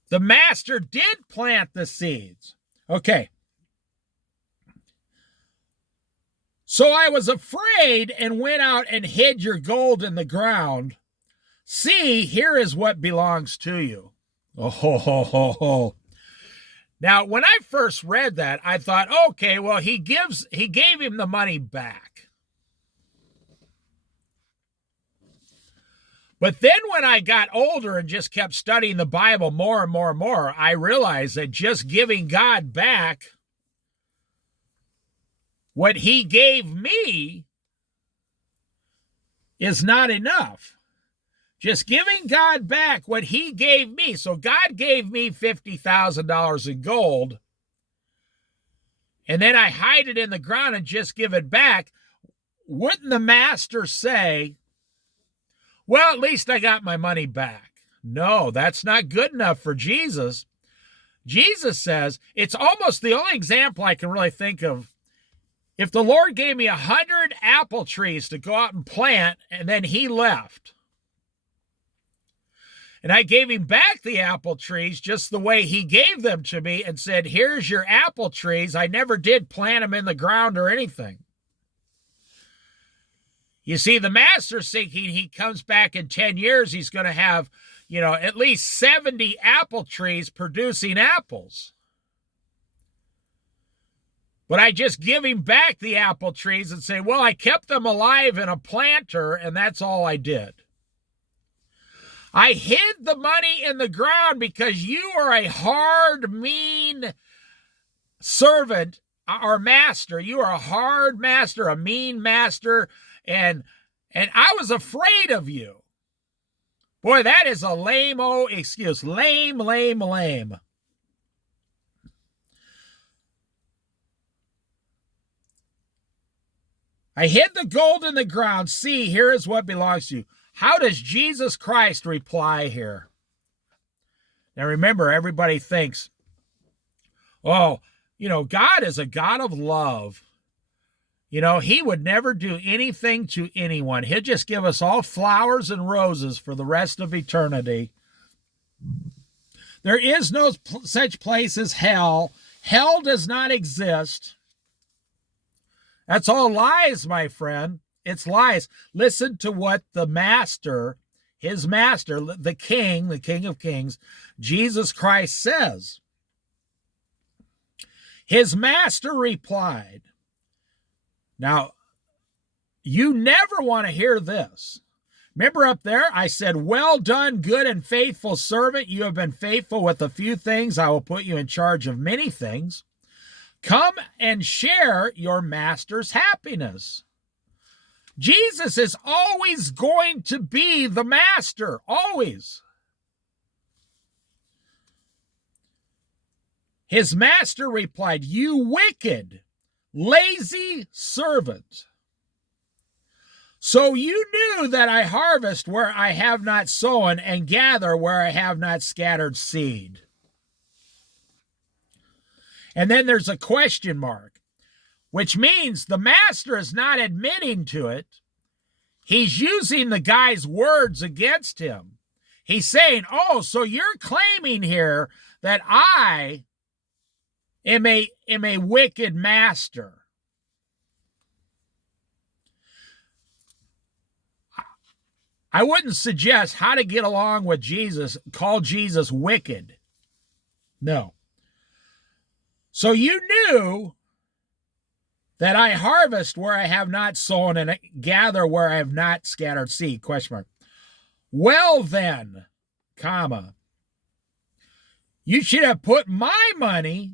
The master did plant the seeds. Okay. So I was afraid and went out and hid your gold in the ground. See, here is what belongs to you. Oh, ho, ho, ho, ho. Now, when I first read that, I thought, okay, well, he gave him the money back. But then when I got older and just kept studying the Bible more and more and more, I realized that just giving God back what he gave me is not enough. Just giving God back what he gave me. So God gave me $50,000 in gold, and then I hide it in the ground and just give it back. Wouldn't the master say, well, at least I got my money back? No, that's not good enough for Jesus. Jesus says, it's almost the only example I can really think of. If the Lord gave me 100 apple trees to go out and plant, and then he left, and I gave him back the apple trees just the way he gave them to me and said, here's your apple trees. I never did plant them in the ground or anything. You see, the master's thinking he comes back in 10 years, he's going to have, at least 70 apple trees producing apples. But I just give him back the apple trees and say, well, I kept them alive in a planter, and that's all I did. I hid the money in the ground because you are a hard, mean servant or master. You are a hard master, a mean master, and I was afraid of you. Boy, that is a lame-o excuse. Lame, lame, lame. I hid the gold in the ground. See, here is what belongs to you. How does Jesus Christ reply here? Now remember, everybody thinks, God is a God of love. He would never do anything to anyone. He'll just give us all flowers and roses for the rest of eternity. There is no such place as hell. Hell does not exist. That's all lies, my friend. It's lies. Listen to what the master, his master, the King of Kings, Jesus Christ says. His master replied. Now, you never want to hear this. Remember up there, I said, well done, good and faithful servant. You have been faithful with a few things. I will put you in charge of many things. Come and share your master's happiness. Jesus is always going to be the master, always. His master replied, you wicked, lazy servant. So you knew that I harvest where I have not sown and gather where I have not scattered seed. And then there's a question mark, which means the master is not admitting to it. He's using the guy's words against him. He's saying, oh, so you're claiming here that I am a wicked master. I wouldn't suggest how to get along with Jesus, call Jesus wicked. No. So you knew that I harvest where I have not sown and gather where I have not scattered seed, question mark. Well then, comma, you should have put my money.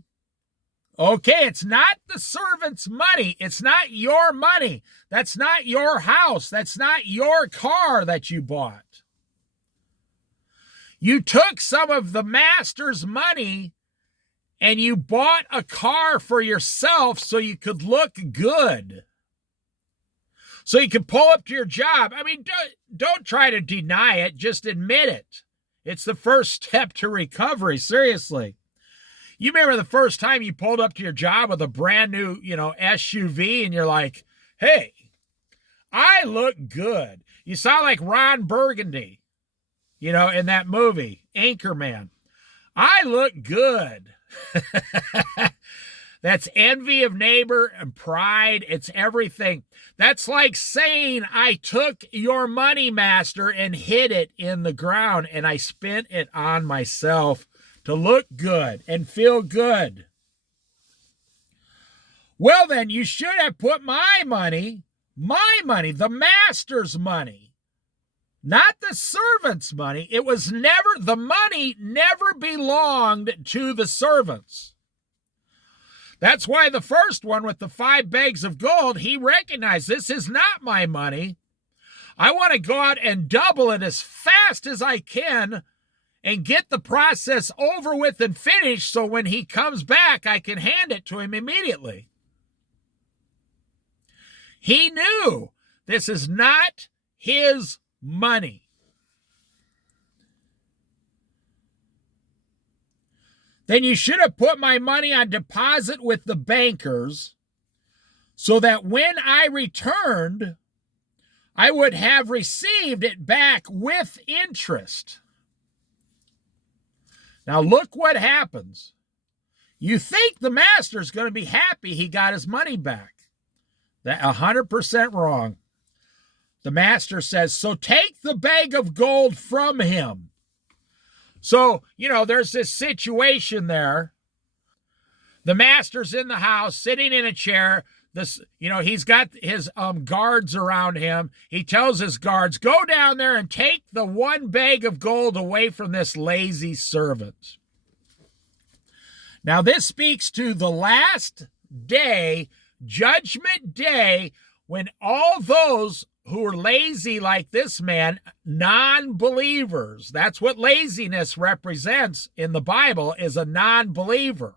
Okay, it's not the servant's money. It's not your money. That's not your house. That's not your car that you bought. You took some of the master's money and you bought a car for yourself so you could look good. So you could pull up to your job. I mean, don't try to deny it. Just admit it. It's the first step to recovery, seriously. You remember the first time you pulled up to your job with a brand new, SUV and you're like, hey, I look good. You sound like Ron Burgundy, in that movie, Anchorman. I look good. That's envy of neighbor and pride. It's everything. That's like saying I took your money, master, and hid it in the ground and I spent it on myself to look good and feel good. Well, then you should have put my money, the master's money, not the servant's money. The money never belonged to the servants. That's why the first one with the 5 bags of gold, he recognized this is not my money. I want to go out and double it as fast as I can and get the process over with and finished so when he comes back, I can hand it to him immediately. He knew this is not his money. Then you should have put my money on deposit with the bankers so that when I returned, I would have received it back with interest. Now look what happens. You think the master's going to be happy he got his money back. That's 100% wrong. The master says, so take the bag of gold from him. So, there's this situation there. The master's in the house, sitting in a chair. He's got his guards around him. He tells his guards, go down there and take the 1 bag of gold away from this lazy servant. Now, this speaks to the last day, judgment day, when all those who are lazy like this man, non-believers, that's what laziness represents in the Bible, is a non-believer.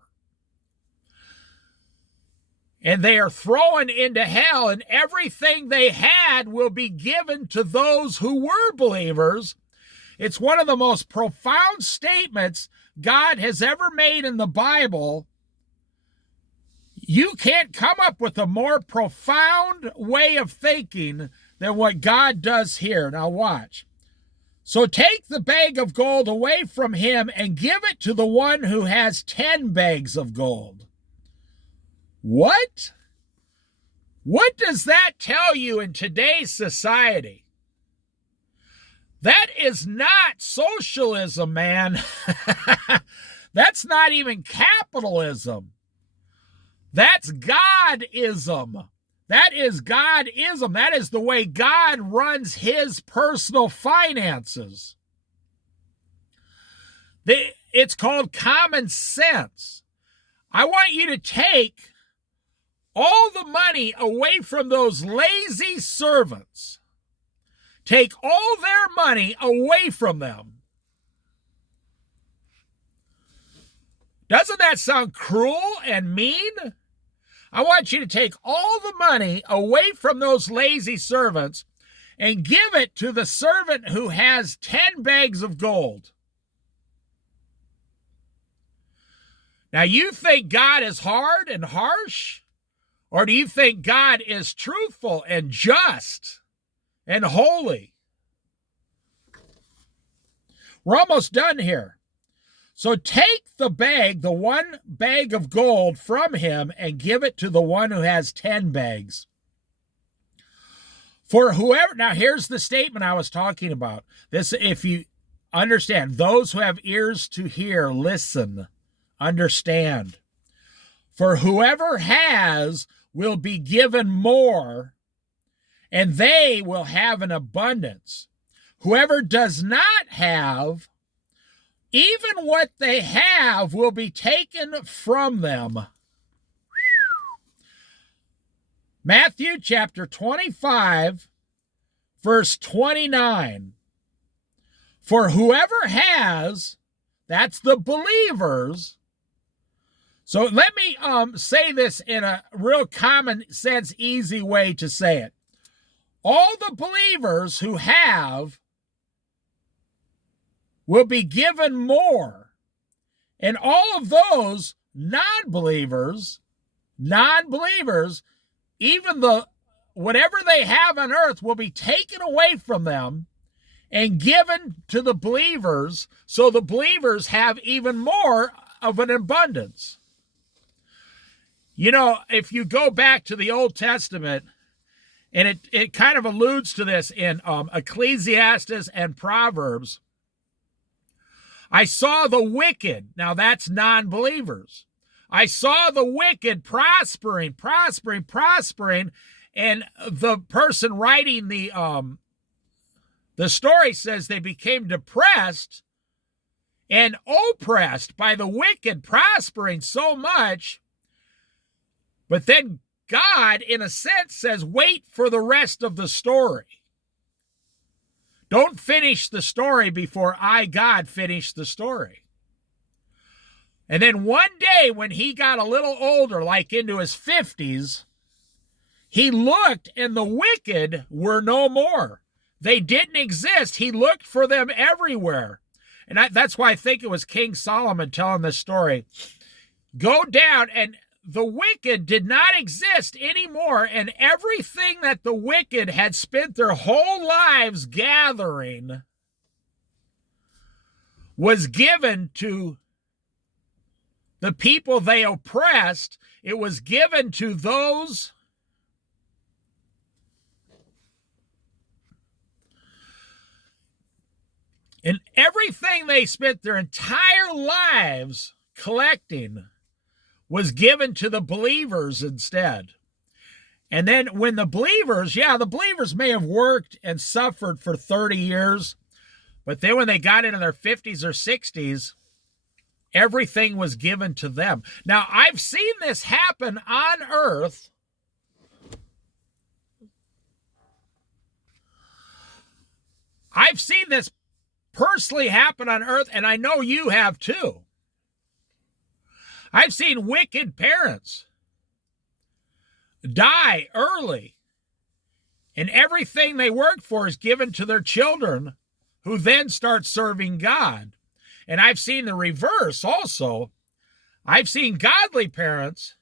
And they are thrown into hell, and everything they had will be given to those who were believers. It's one of the most profound statements God has ever made in the Bible. You can't come up with a more profound way of thinking than what God does here. Now watch. So take the bag of gold away from him and give it to the one who has 10 bags of gold. What? What does that tell you in today's society? That is not socialism, man. That's not even capitalism. That's Godism. That is Godism. That is the way God runs his personal finances. It's called common sense. I want you to take all the money away from those lazy servants. Take all their money away from them. Doesn't that sound cruel and mean? I want you to take all the money away from those lazy servants and give it to the servant who has 10 bags of gold. Now, you think God is hard and harsh? Or do you think God is truthful and just and holy. We're almost done here. So take the bag, the one bag of gold from him, and give it to the one who has 10 bags. For whoever, now here's the statement I was talking about. This, if you understand, those who have ears to hear, listen, understand. For whoever has will be given more, and they will have an abundance. Whoever does not have, even what they have will be taken from them. Matthew chapter 25, verse 29. For whoever has, that's the believers. So let me say this in a real common sense, easy way to say it. All the believers who have will be given more. And all of those non-believers, even the whatever they have on earth will be taken away from them and given to the believers, so the believers have even more of an abundance. You know, if you go back to the Old Testament, and it kind of alludes to this in Ecclesiastes and Proverbs, I saw the wicked, now that's non-believers. I saw the wicked prospering, and the person writing the story says they became depressed and oppressed by the wicked prospering so much. But then God, in a sense, says, wait for the rest of the story. Don't finish the story before I, God, finish the story. And then one day when he got a little older, like into his 50s, he looked and the wicked were no more. They didn't exist. He looked for them everywhere. And that's why I think it was King Solomon telling this story. Go down, and the wicked did not exist anymore, and everything that the wicked had spent their whole lives gathering was given to the people they oppressed. It was given to those and everything they spent their entire lives collecting was given to the believers instead. And then when the believers may have worked and suffered for 30 years, but then when they got into their 50s or 60s, everything was given to them. Now, I've seen this happen on earth. I've seen this personally happen on earth, and I know you have too. I've seen wicked parents die early, and everything they worked for is given to their children, who then start serving God. And I've seen the reverse also. I've seen godly parents,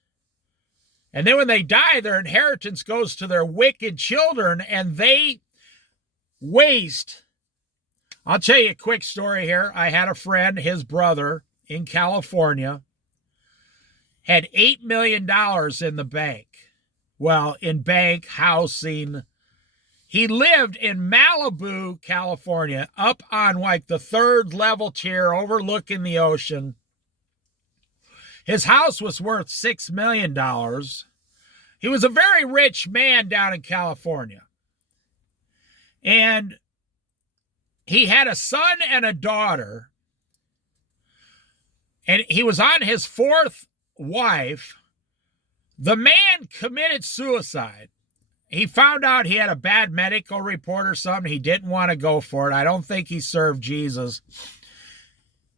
and then when they die, their inheritance goes to their wicked children, and they waste. I'll tell you a quick story here. I had a friend, his brother in California, had $8 million in the bank. Well, in bank, housing. He lived in Malibu, California, up on like the 3rd level tier overlooking the ocean. His house was worth $6 million. He was a very rich man down in California. And he had a son and a daughter. And he was on his 4th wife. The man committed suicide. He found out he had a bad medical report or something. He didn't want to go for it. I don't think he served Jesus.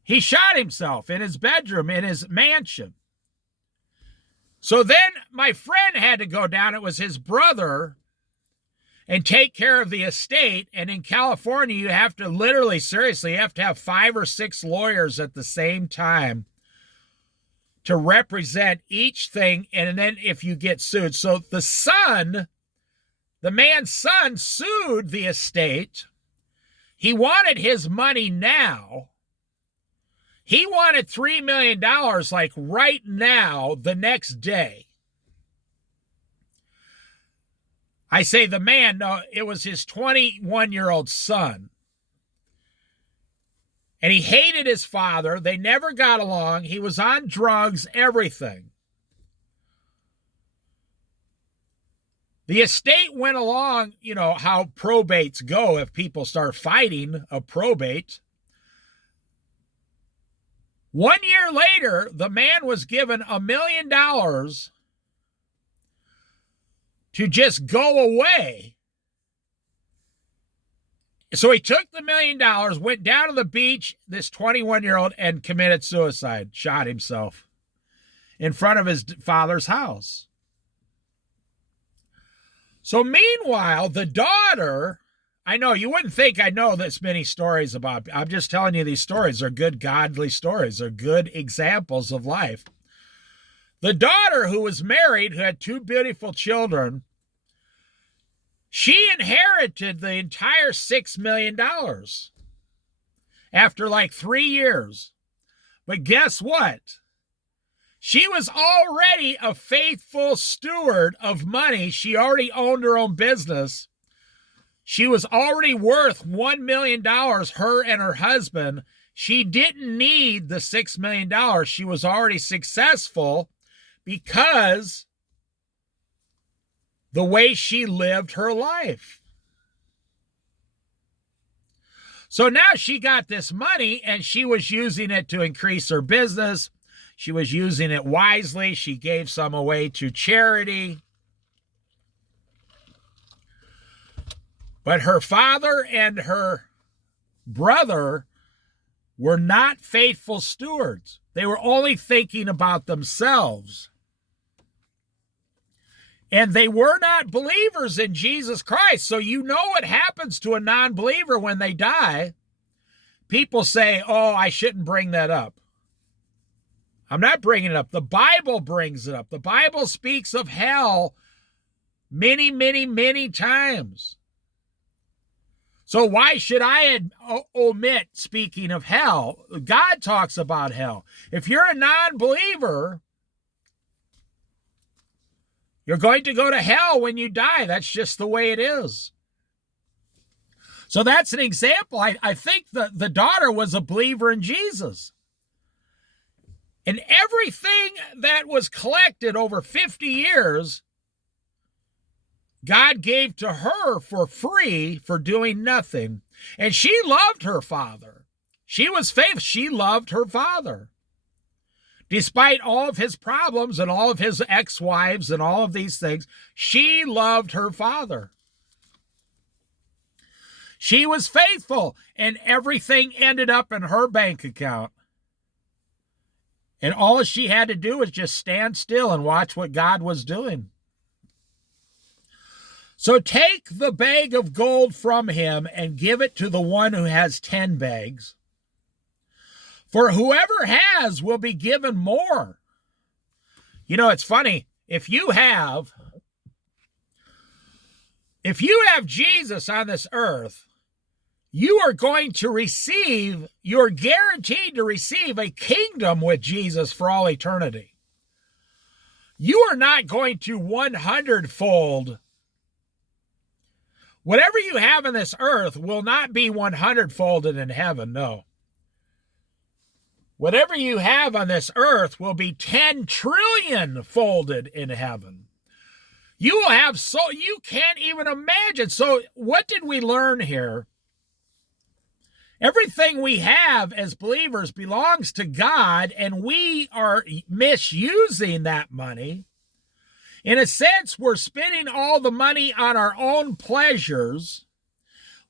He shot himself in his bedroom in his mansion. So then my friend had to go down. It was his brother, and take care of the estate. And in California, you have to literally, seriously, you have to have 5 or 6 lawyers at the same time to represent each thing, and then if you get sued. So the son The man's son sued the estate. He wanted his money now. He wanted $3 million like right now, the next day. I say the man, no, it was his 21-year-old son. And he hated his father. They never got along. He was on drugs, everything. The estate went along, you know, how probates go if people start fighting a probate. 1 year later, the man was given $1 million to just go away. So he took the $1 million, went down to the beach, this 21-year-old, and committed suicide, shot himself in front of his father's house. So meanwhile, the daughter, I know you wouldn't think I know this many stories about, I'm just telling you these stories are good godly stories, they're good examples of life. The daughter, who was married, who had 2 beautiful children, she inherited the entire $6 million after like 3 years. But guess what? She was already a faithful steward of money. She already owned her own business. She was already worth $1 million, her and her husband. She didn't need the $6 million. She was already successful because the way she lived her life. So now she got this money and she was using it to increase her business. She was using it wisely. She gave some away to charity. But her father and her brother were not faithful stewards. They were only thinking about themselves. And they were not believers in Jesus Christ. So you know what happens to a non-believer when they die. People say, oh, I shouldn't bring that up. I'm not bringing it up. The Bible brings it up. The Bible speaks of hell many, many, many times. So why should I omit speaking of hell? God talks about hell. If you're a non-believer, you're going to go to hell when you die. That's just the way it is. So that's an example. I think the daughter was a believer in Jesus. And everything that was collected over 50 years, God gave to her for free for doing nothing. And she loved her father. She was faithful. She loved her father. Despite all of his problems and all of his ex-wives and all of these things, she loved her father. She was faithful, and everything ended up in her bank account. And all she had to do was just stand still and watch what God was doing. So take the bag of gold from him and give it to the one who has 10 bags. For whoever has will be given more. You know, it's funny. If you have Jesus on this earth, you are going to receive, you're guaranteed to receive a kingdom with Jesus for all eternity. You are not going to 100-fold. Whatever you have in this earth will not be 100-folded in heaven, no. Whatever you have on this earth will be 10 trillion folded in heaven. You will have so, you can't even imagine. So what did we learn here? Everything we have as believers belongs to God, and we are misusing that money. In a sense, we're spending all the money on our own pleasures.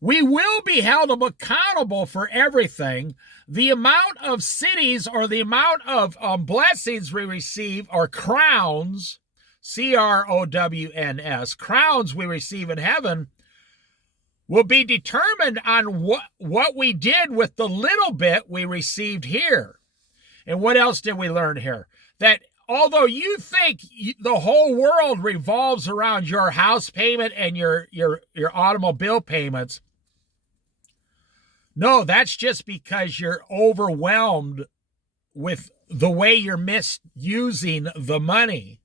We will be held accountable for everything. The amount of cities or the amount of blessings we receive are crowns, C-R-O-W-N-S, crowns we receive in heaven, will be determined on what we did with the little bit we received here. And what else did we learn here? That although you think the whole world revolves around your house payment and your automobile payments, no, that's just because you're overwhelmed with the way you're misusing the money.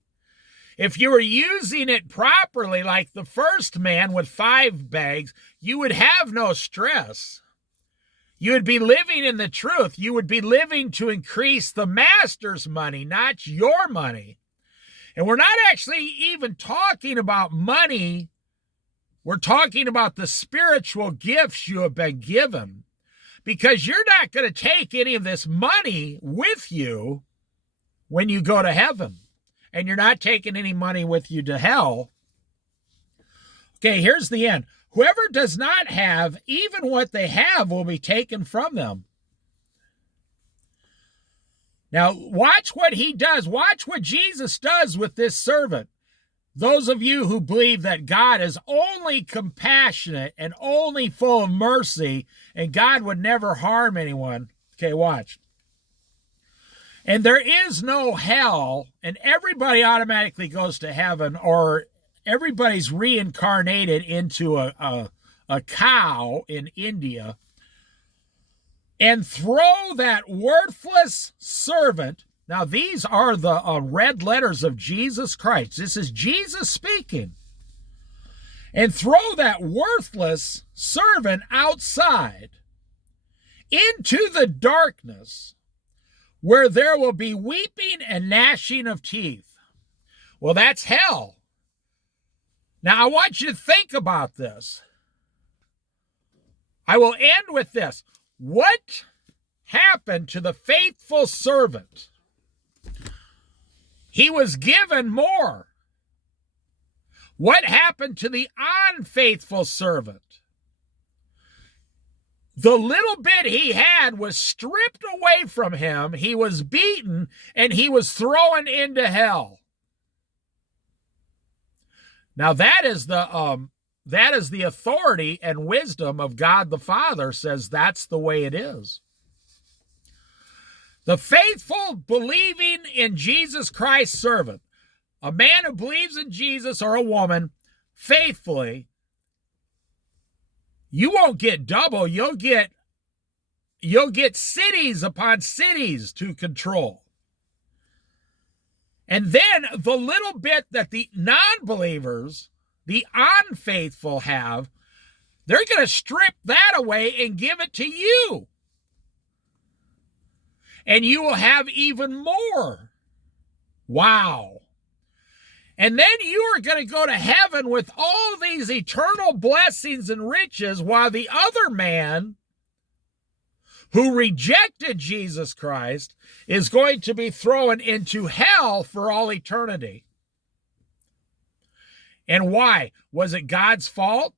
If you were using it properly, like the first man with 5 bags, you would have no stress. You would be living in the truth. You would be living to increase the master's money, not your money. And we're not actually even talking about money. We're talking about the spiritual gifts you have been given. Because you're not going to take any of this money with you when you go to heaven. And you're not taking any money with you to hell. Okay, here's the end. Whoever does not have, even what they have will be taken from them. Now, watch what he does. Watch what Jesus does with this servant. Those of you who believe that God is only compassionate and only full of mercy and God would never harm anyone. Okay, watch. And there is no hell, and everybody automatically goes to heaven, or everybody's reincarnated into a cow in India, and throw that worthless servant. Now, these are the red letters of Jesus Christ. This is Jesus speaking. And throw that worthless servant outside into the darkness, where there will be weeping and gnashing of teeth. Well, that's hell. Now, I want you to think about this. I will end with this. What happened to the faithful servant? He was given more. What happened to the unfaithful servant? The little bit he had was stripped away from him. He was beaten and he was thrown into hell. Now that is the authority and wisdom of God the Father, says that's the way it is. The faithful, believing in Jesus Christ servant, a man who believes in Jesus or a woman faithfully, you won't get double. You'll get cities upon cities to control. And then the little bit that the non-believers, the unfaithful have, they're going to strip that away and give it to you. And you will have even more. Wow. And then you are going to go to heaven with all these eternal blessings and riches, while the other man who rejected Jesus Christ is going to be thrown into hell for all eternity. And why? Was it God's fault?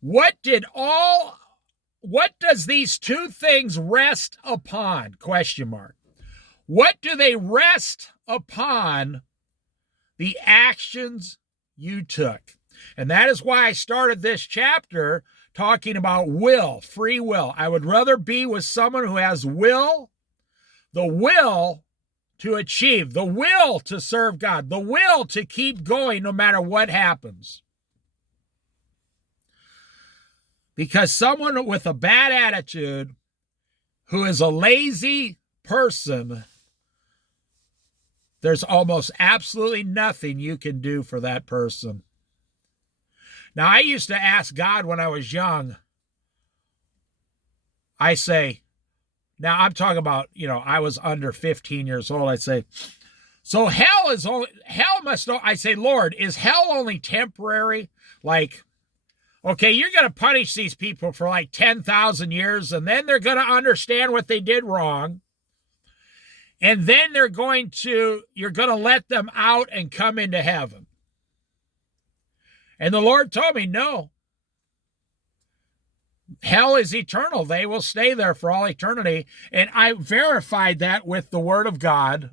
What does these two things rest upon? Question mark. What do they rest upon? The actions you took. And that is why I started this chapter talking about will, free will. I would rather be with someone who has will, the will to achieve, the will to serve God, the will to keep going no matter what happens. Because someone with a bad attitude, who is a lazy person, there's almost absolutely nothing you can do for that person. Now, I used to ask God when I was young, I say, now I'm talking about, I was under 15 years old. I'd say, so hell must, I say, Lord, is hell only temporary? Like, okay, you're going to punish these people for like 10,000 years, and then they're going to understand what they did wrong. And then you're going to let them out and come into heaven. And the Lord told me, no. Hell is eternal. They will stay there for all eternity. And I verified that with the Word of God.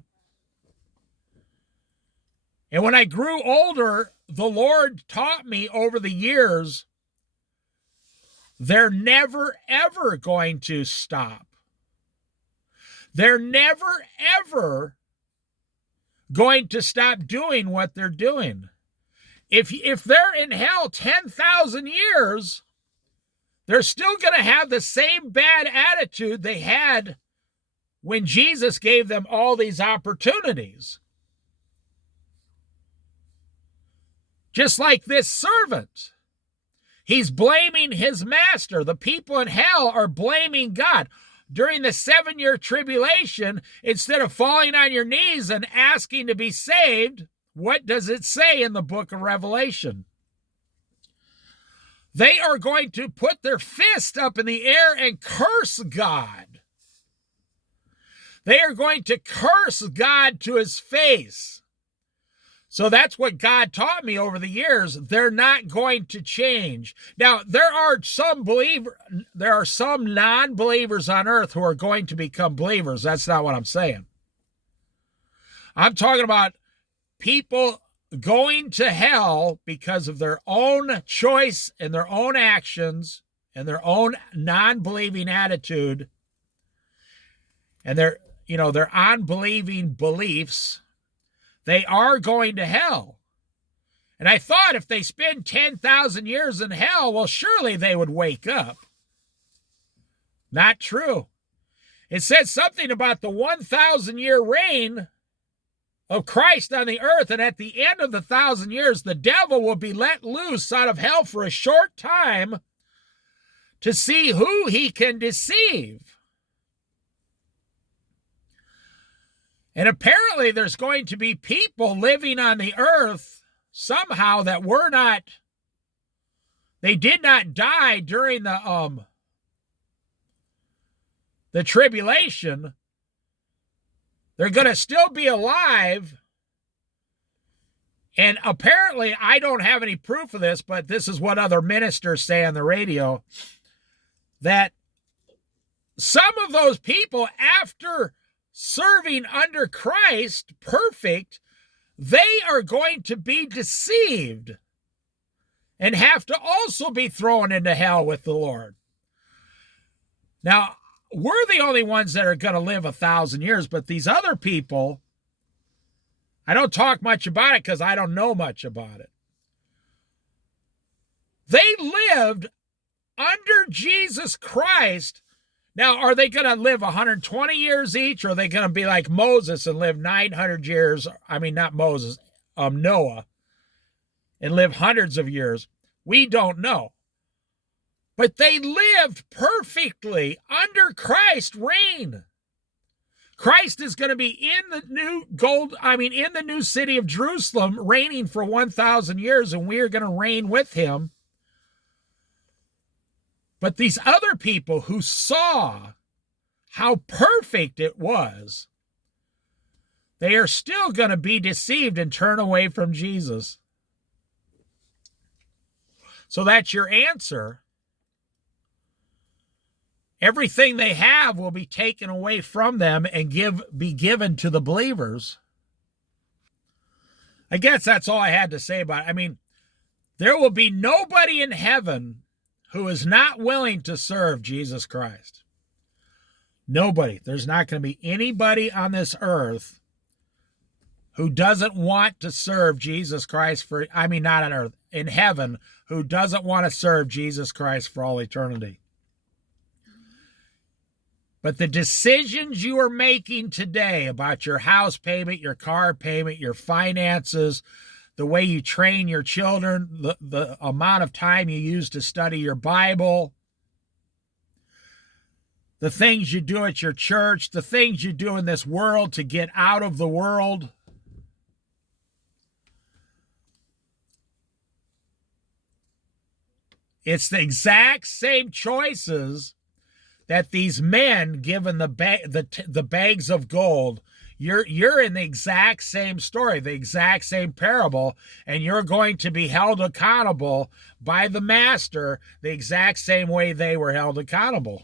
And when I grew older, the Lord taught me over the years, they're never, ever going to stop. They're never, ever going to stop doing what they're doing. If they're in hell 10,000 years, they're still going to have the same bad attitude they had when Jesus gave them all these opportunities. Just like this servant. He's blaming his master. The people in hell are blaming God. During the 7-year tribulation, instead of falling on your knees and asking to be saved, what does it say in the book of Revelation? They are going to put their fist up in the air and curse God. They are going to curse God to his face. So that's what God taught me over the years. They're not going to change. Now, there are some non-believers on earth who are going to become believers. That's not what I'm saying. I'm talking about people going to hell because of their own choice and their own actions and their own non-believing attitude and their unbelieving beliefs. They are going to hell. And I thought if they spend 10,000 years in hell, well, surely they would wake up. Not true. It says something about the 1,000-year reign of Christ on the earth, and at the end of the 1,000 years, the devil will be let loose out of hell for a short time to see who he can deceive. And apparently there's going to be people living on the earth somehow that they did not die during the tribulation. They're going to still be alive. And apparently, I don't have any proof of this, but this is what other ministers say on the radio, that some of those people, after serving under Christ, perfect, they are going to be deceived and have to also be thrown into hell with the Lord. Now, we're the only ones that are going to live 1,000 years, but these other people, I don't talk much about it because I don't know much about it. They lived under Jesus Christ. Now, are they going to live 120 years each, or are they going to be like Moses and live 900 years? I mean, not Moses, Noah, and live hundreds of years? We don't know. But they lived perfectly under Christ's reign. Christ is going to be in the new city of Jerusalem, reigning for 1,000 years, and we are going to reign with him. But these other people who saw how perfect it was, they are still going to be deceived and turn away from Jesus. So that's your answer. Everything they have will be taken away from them and be given to the believers. I guess that's all I had to say about it. I mean, there will be nobody in heaven who is not willing to serve Jesus Christ. Nobody. There's not going to be anybody on this earth who doesn't want to serve Jesus Christ not on earth, in heaven, who doesn't want to serve Jesus Christ for all eternity. But the decisions you are making today about your house payment, your car payment, your finances, the way you train your children, the amount of time you use to study your Bible, the things you do at your church, the things you do in this world to get out of the world. It's the exact same choices that these men given the bags of gold. You're in the exact same story, the exact same parable, and you're going to be held accountable by the master the exact same way they were held accountable.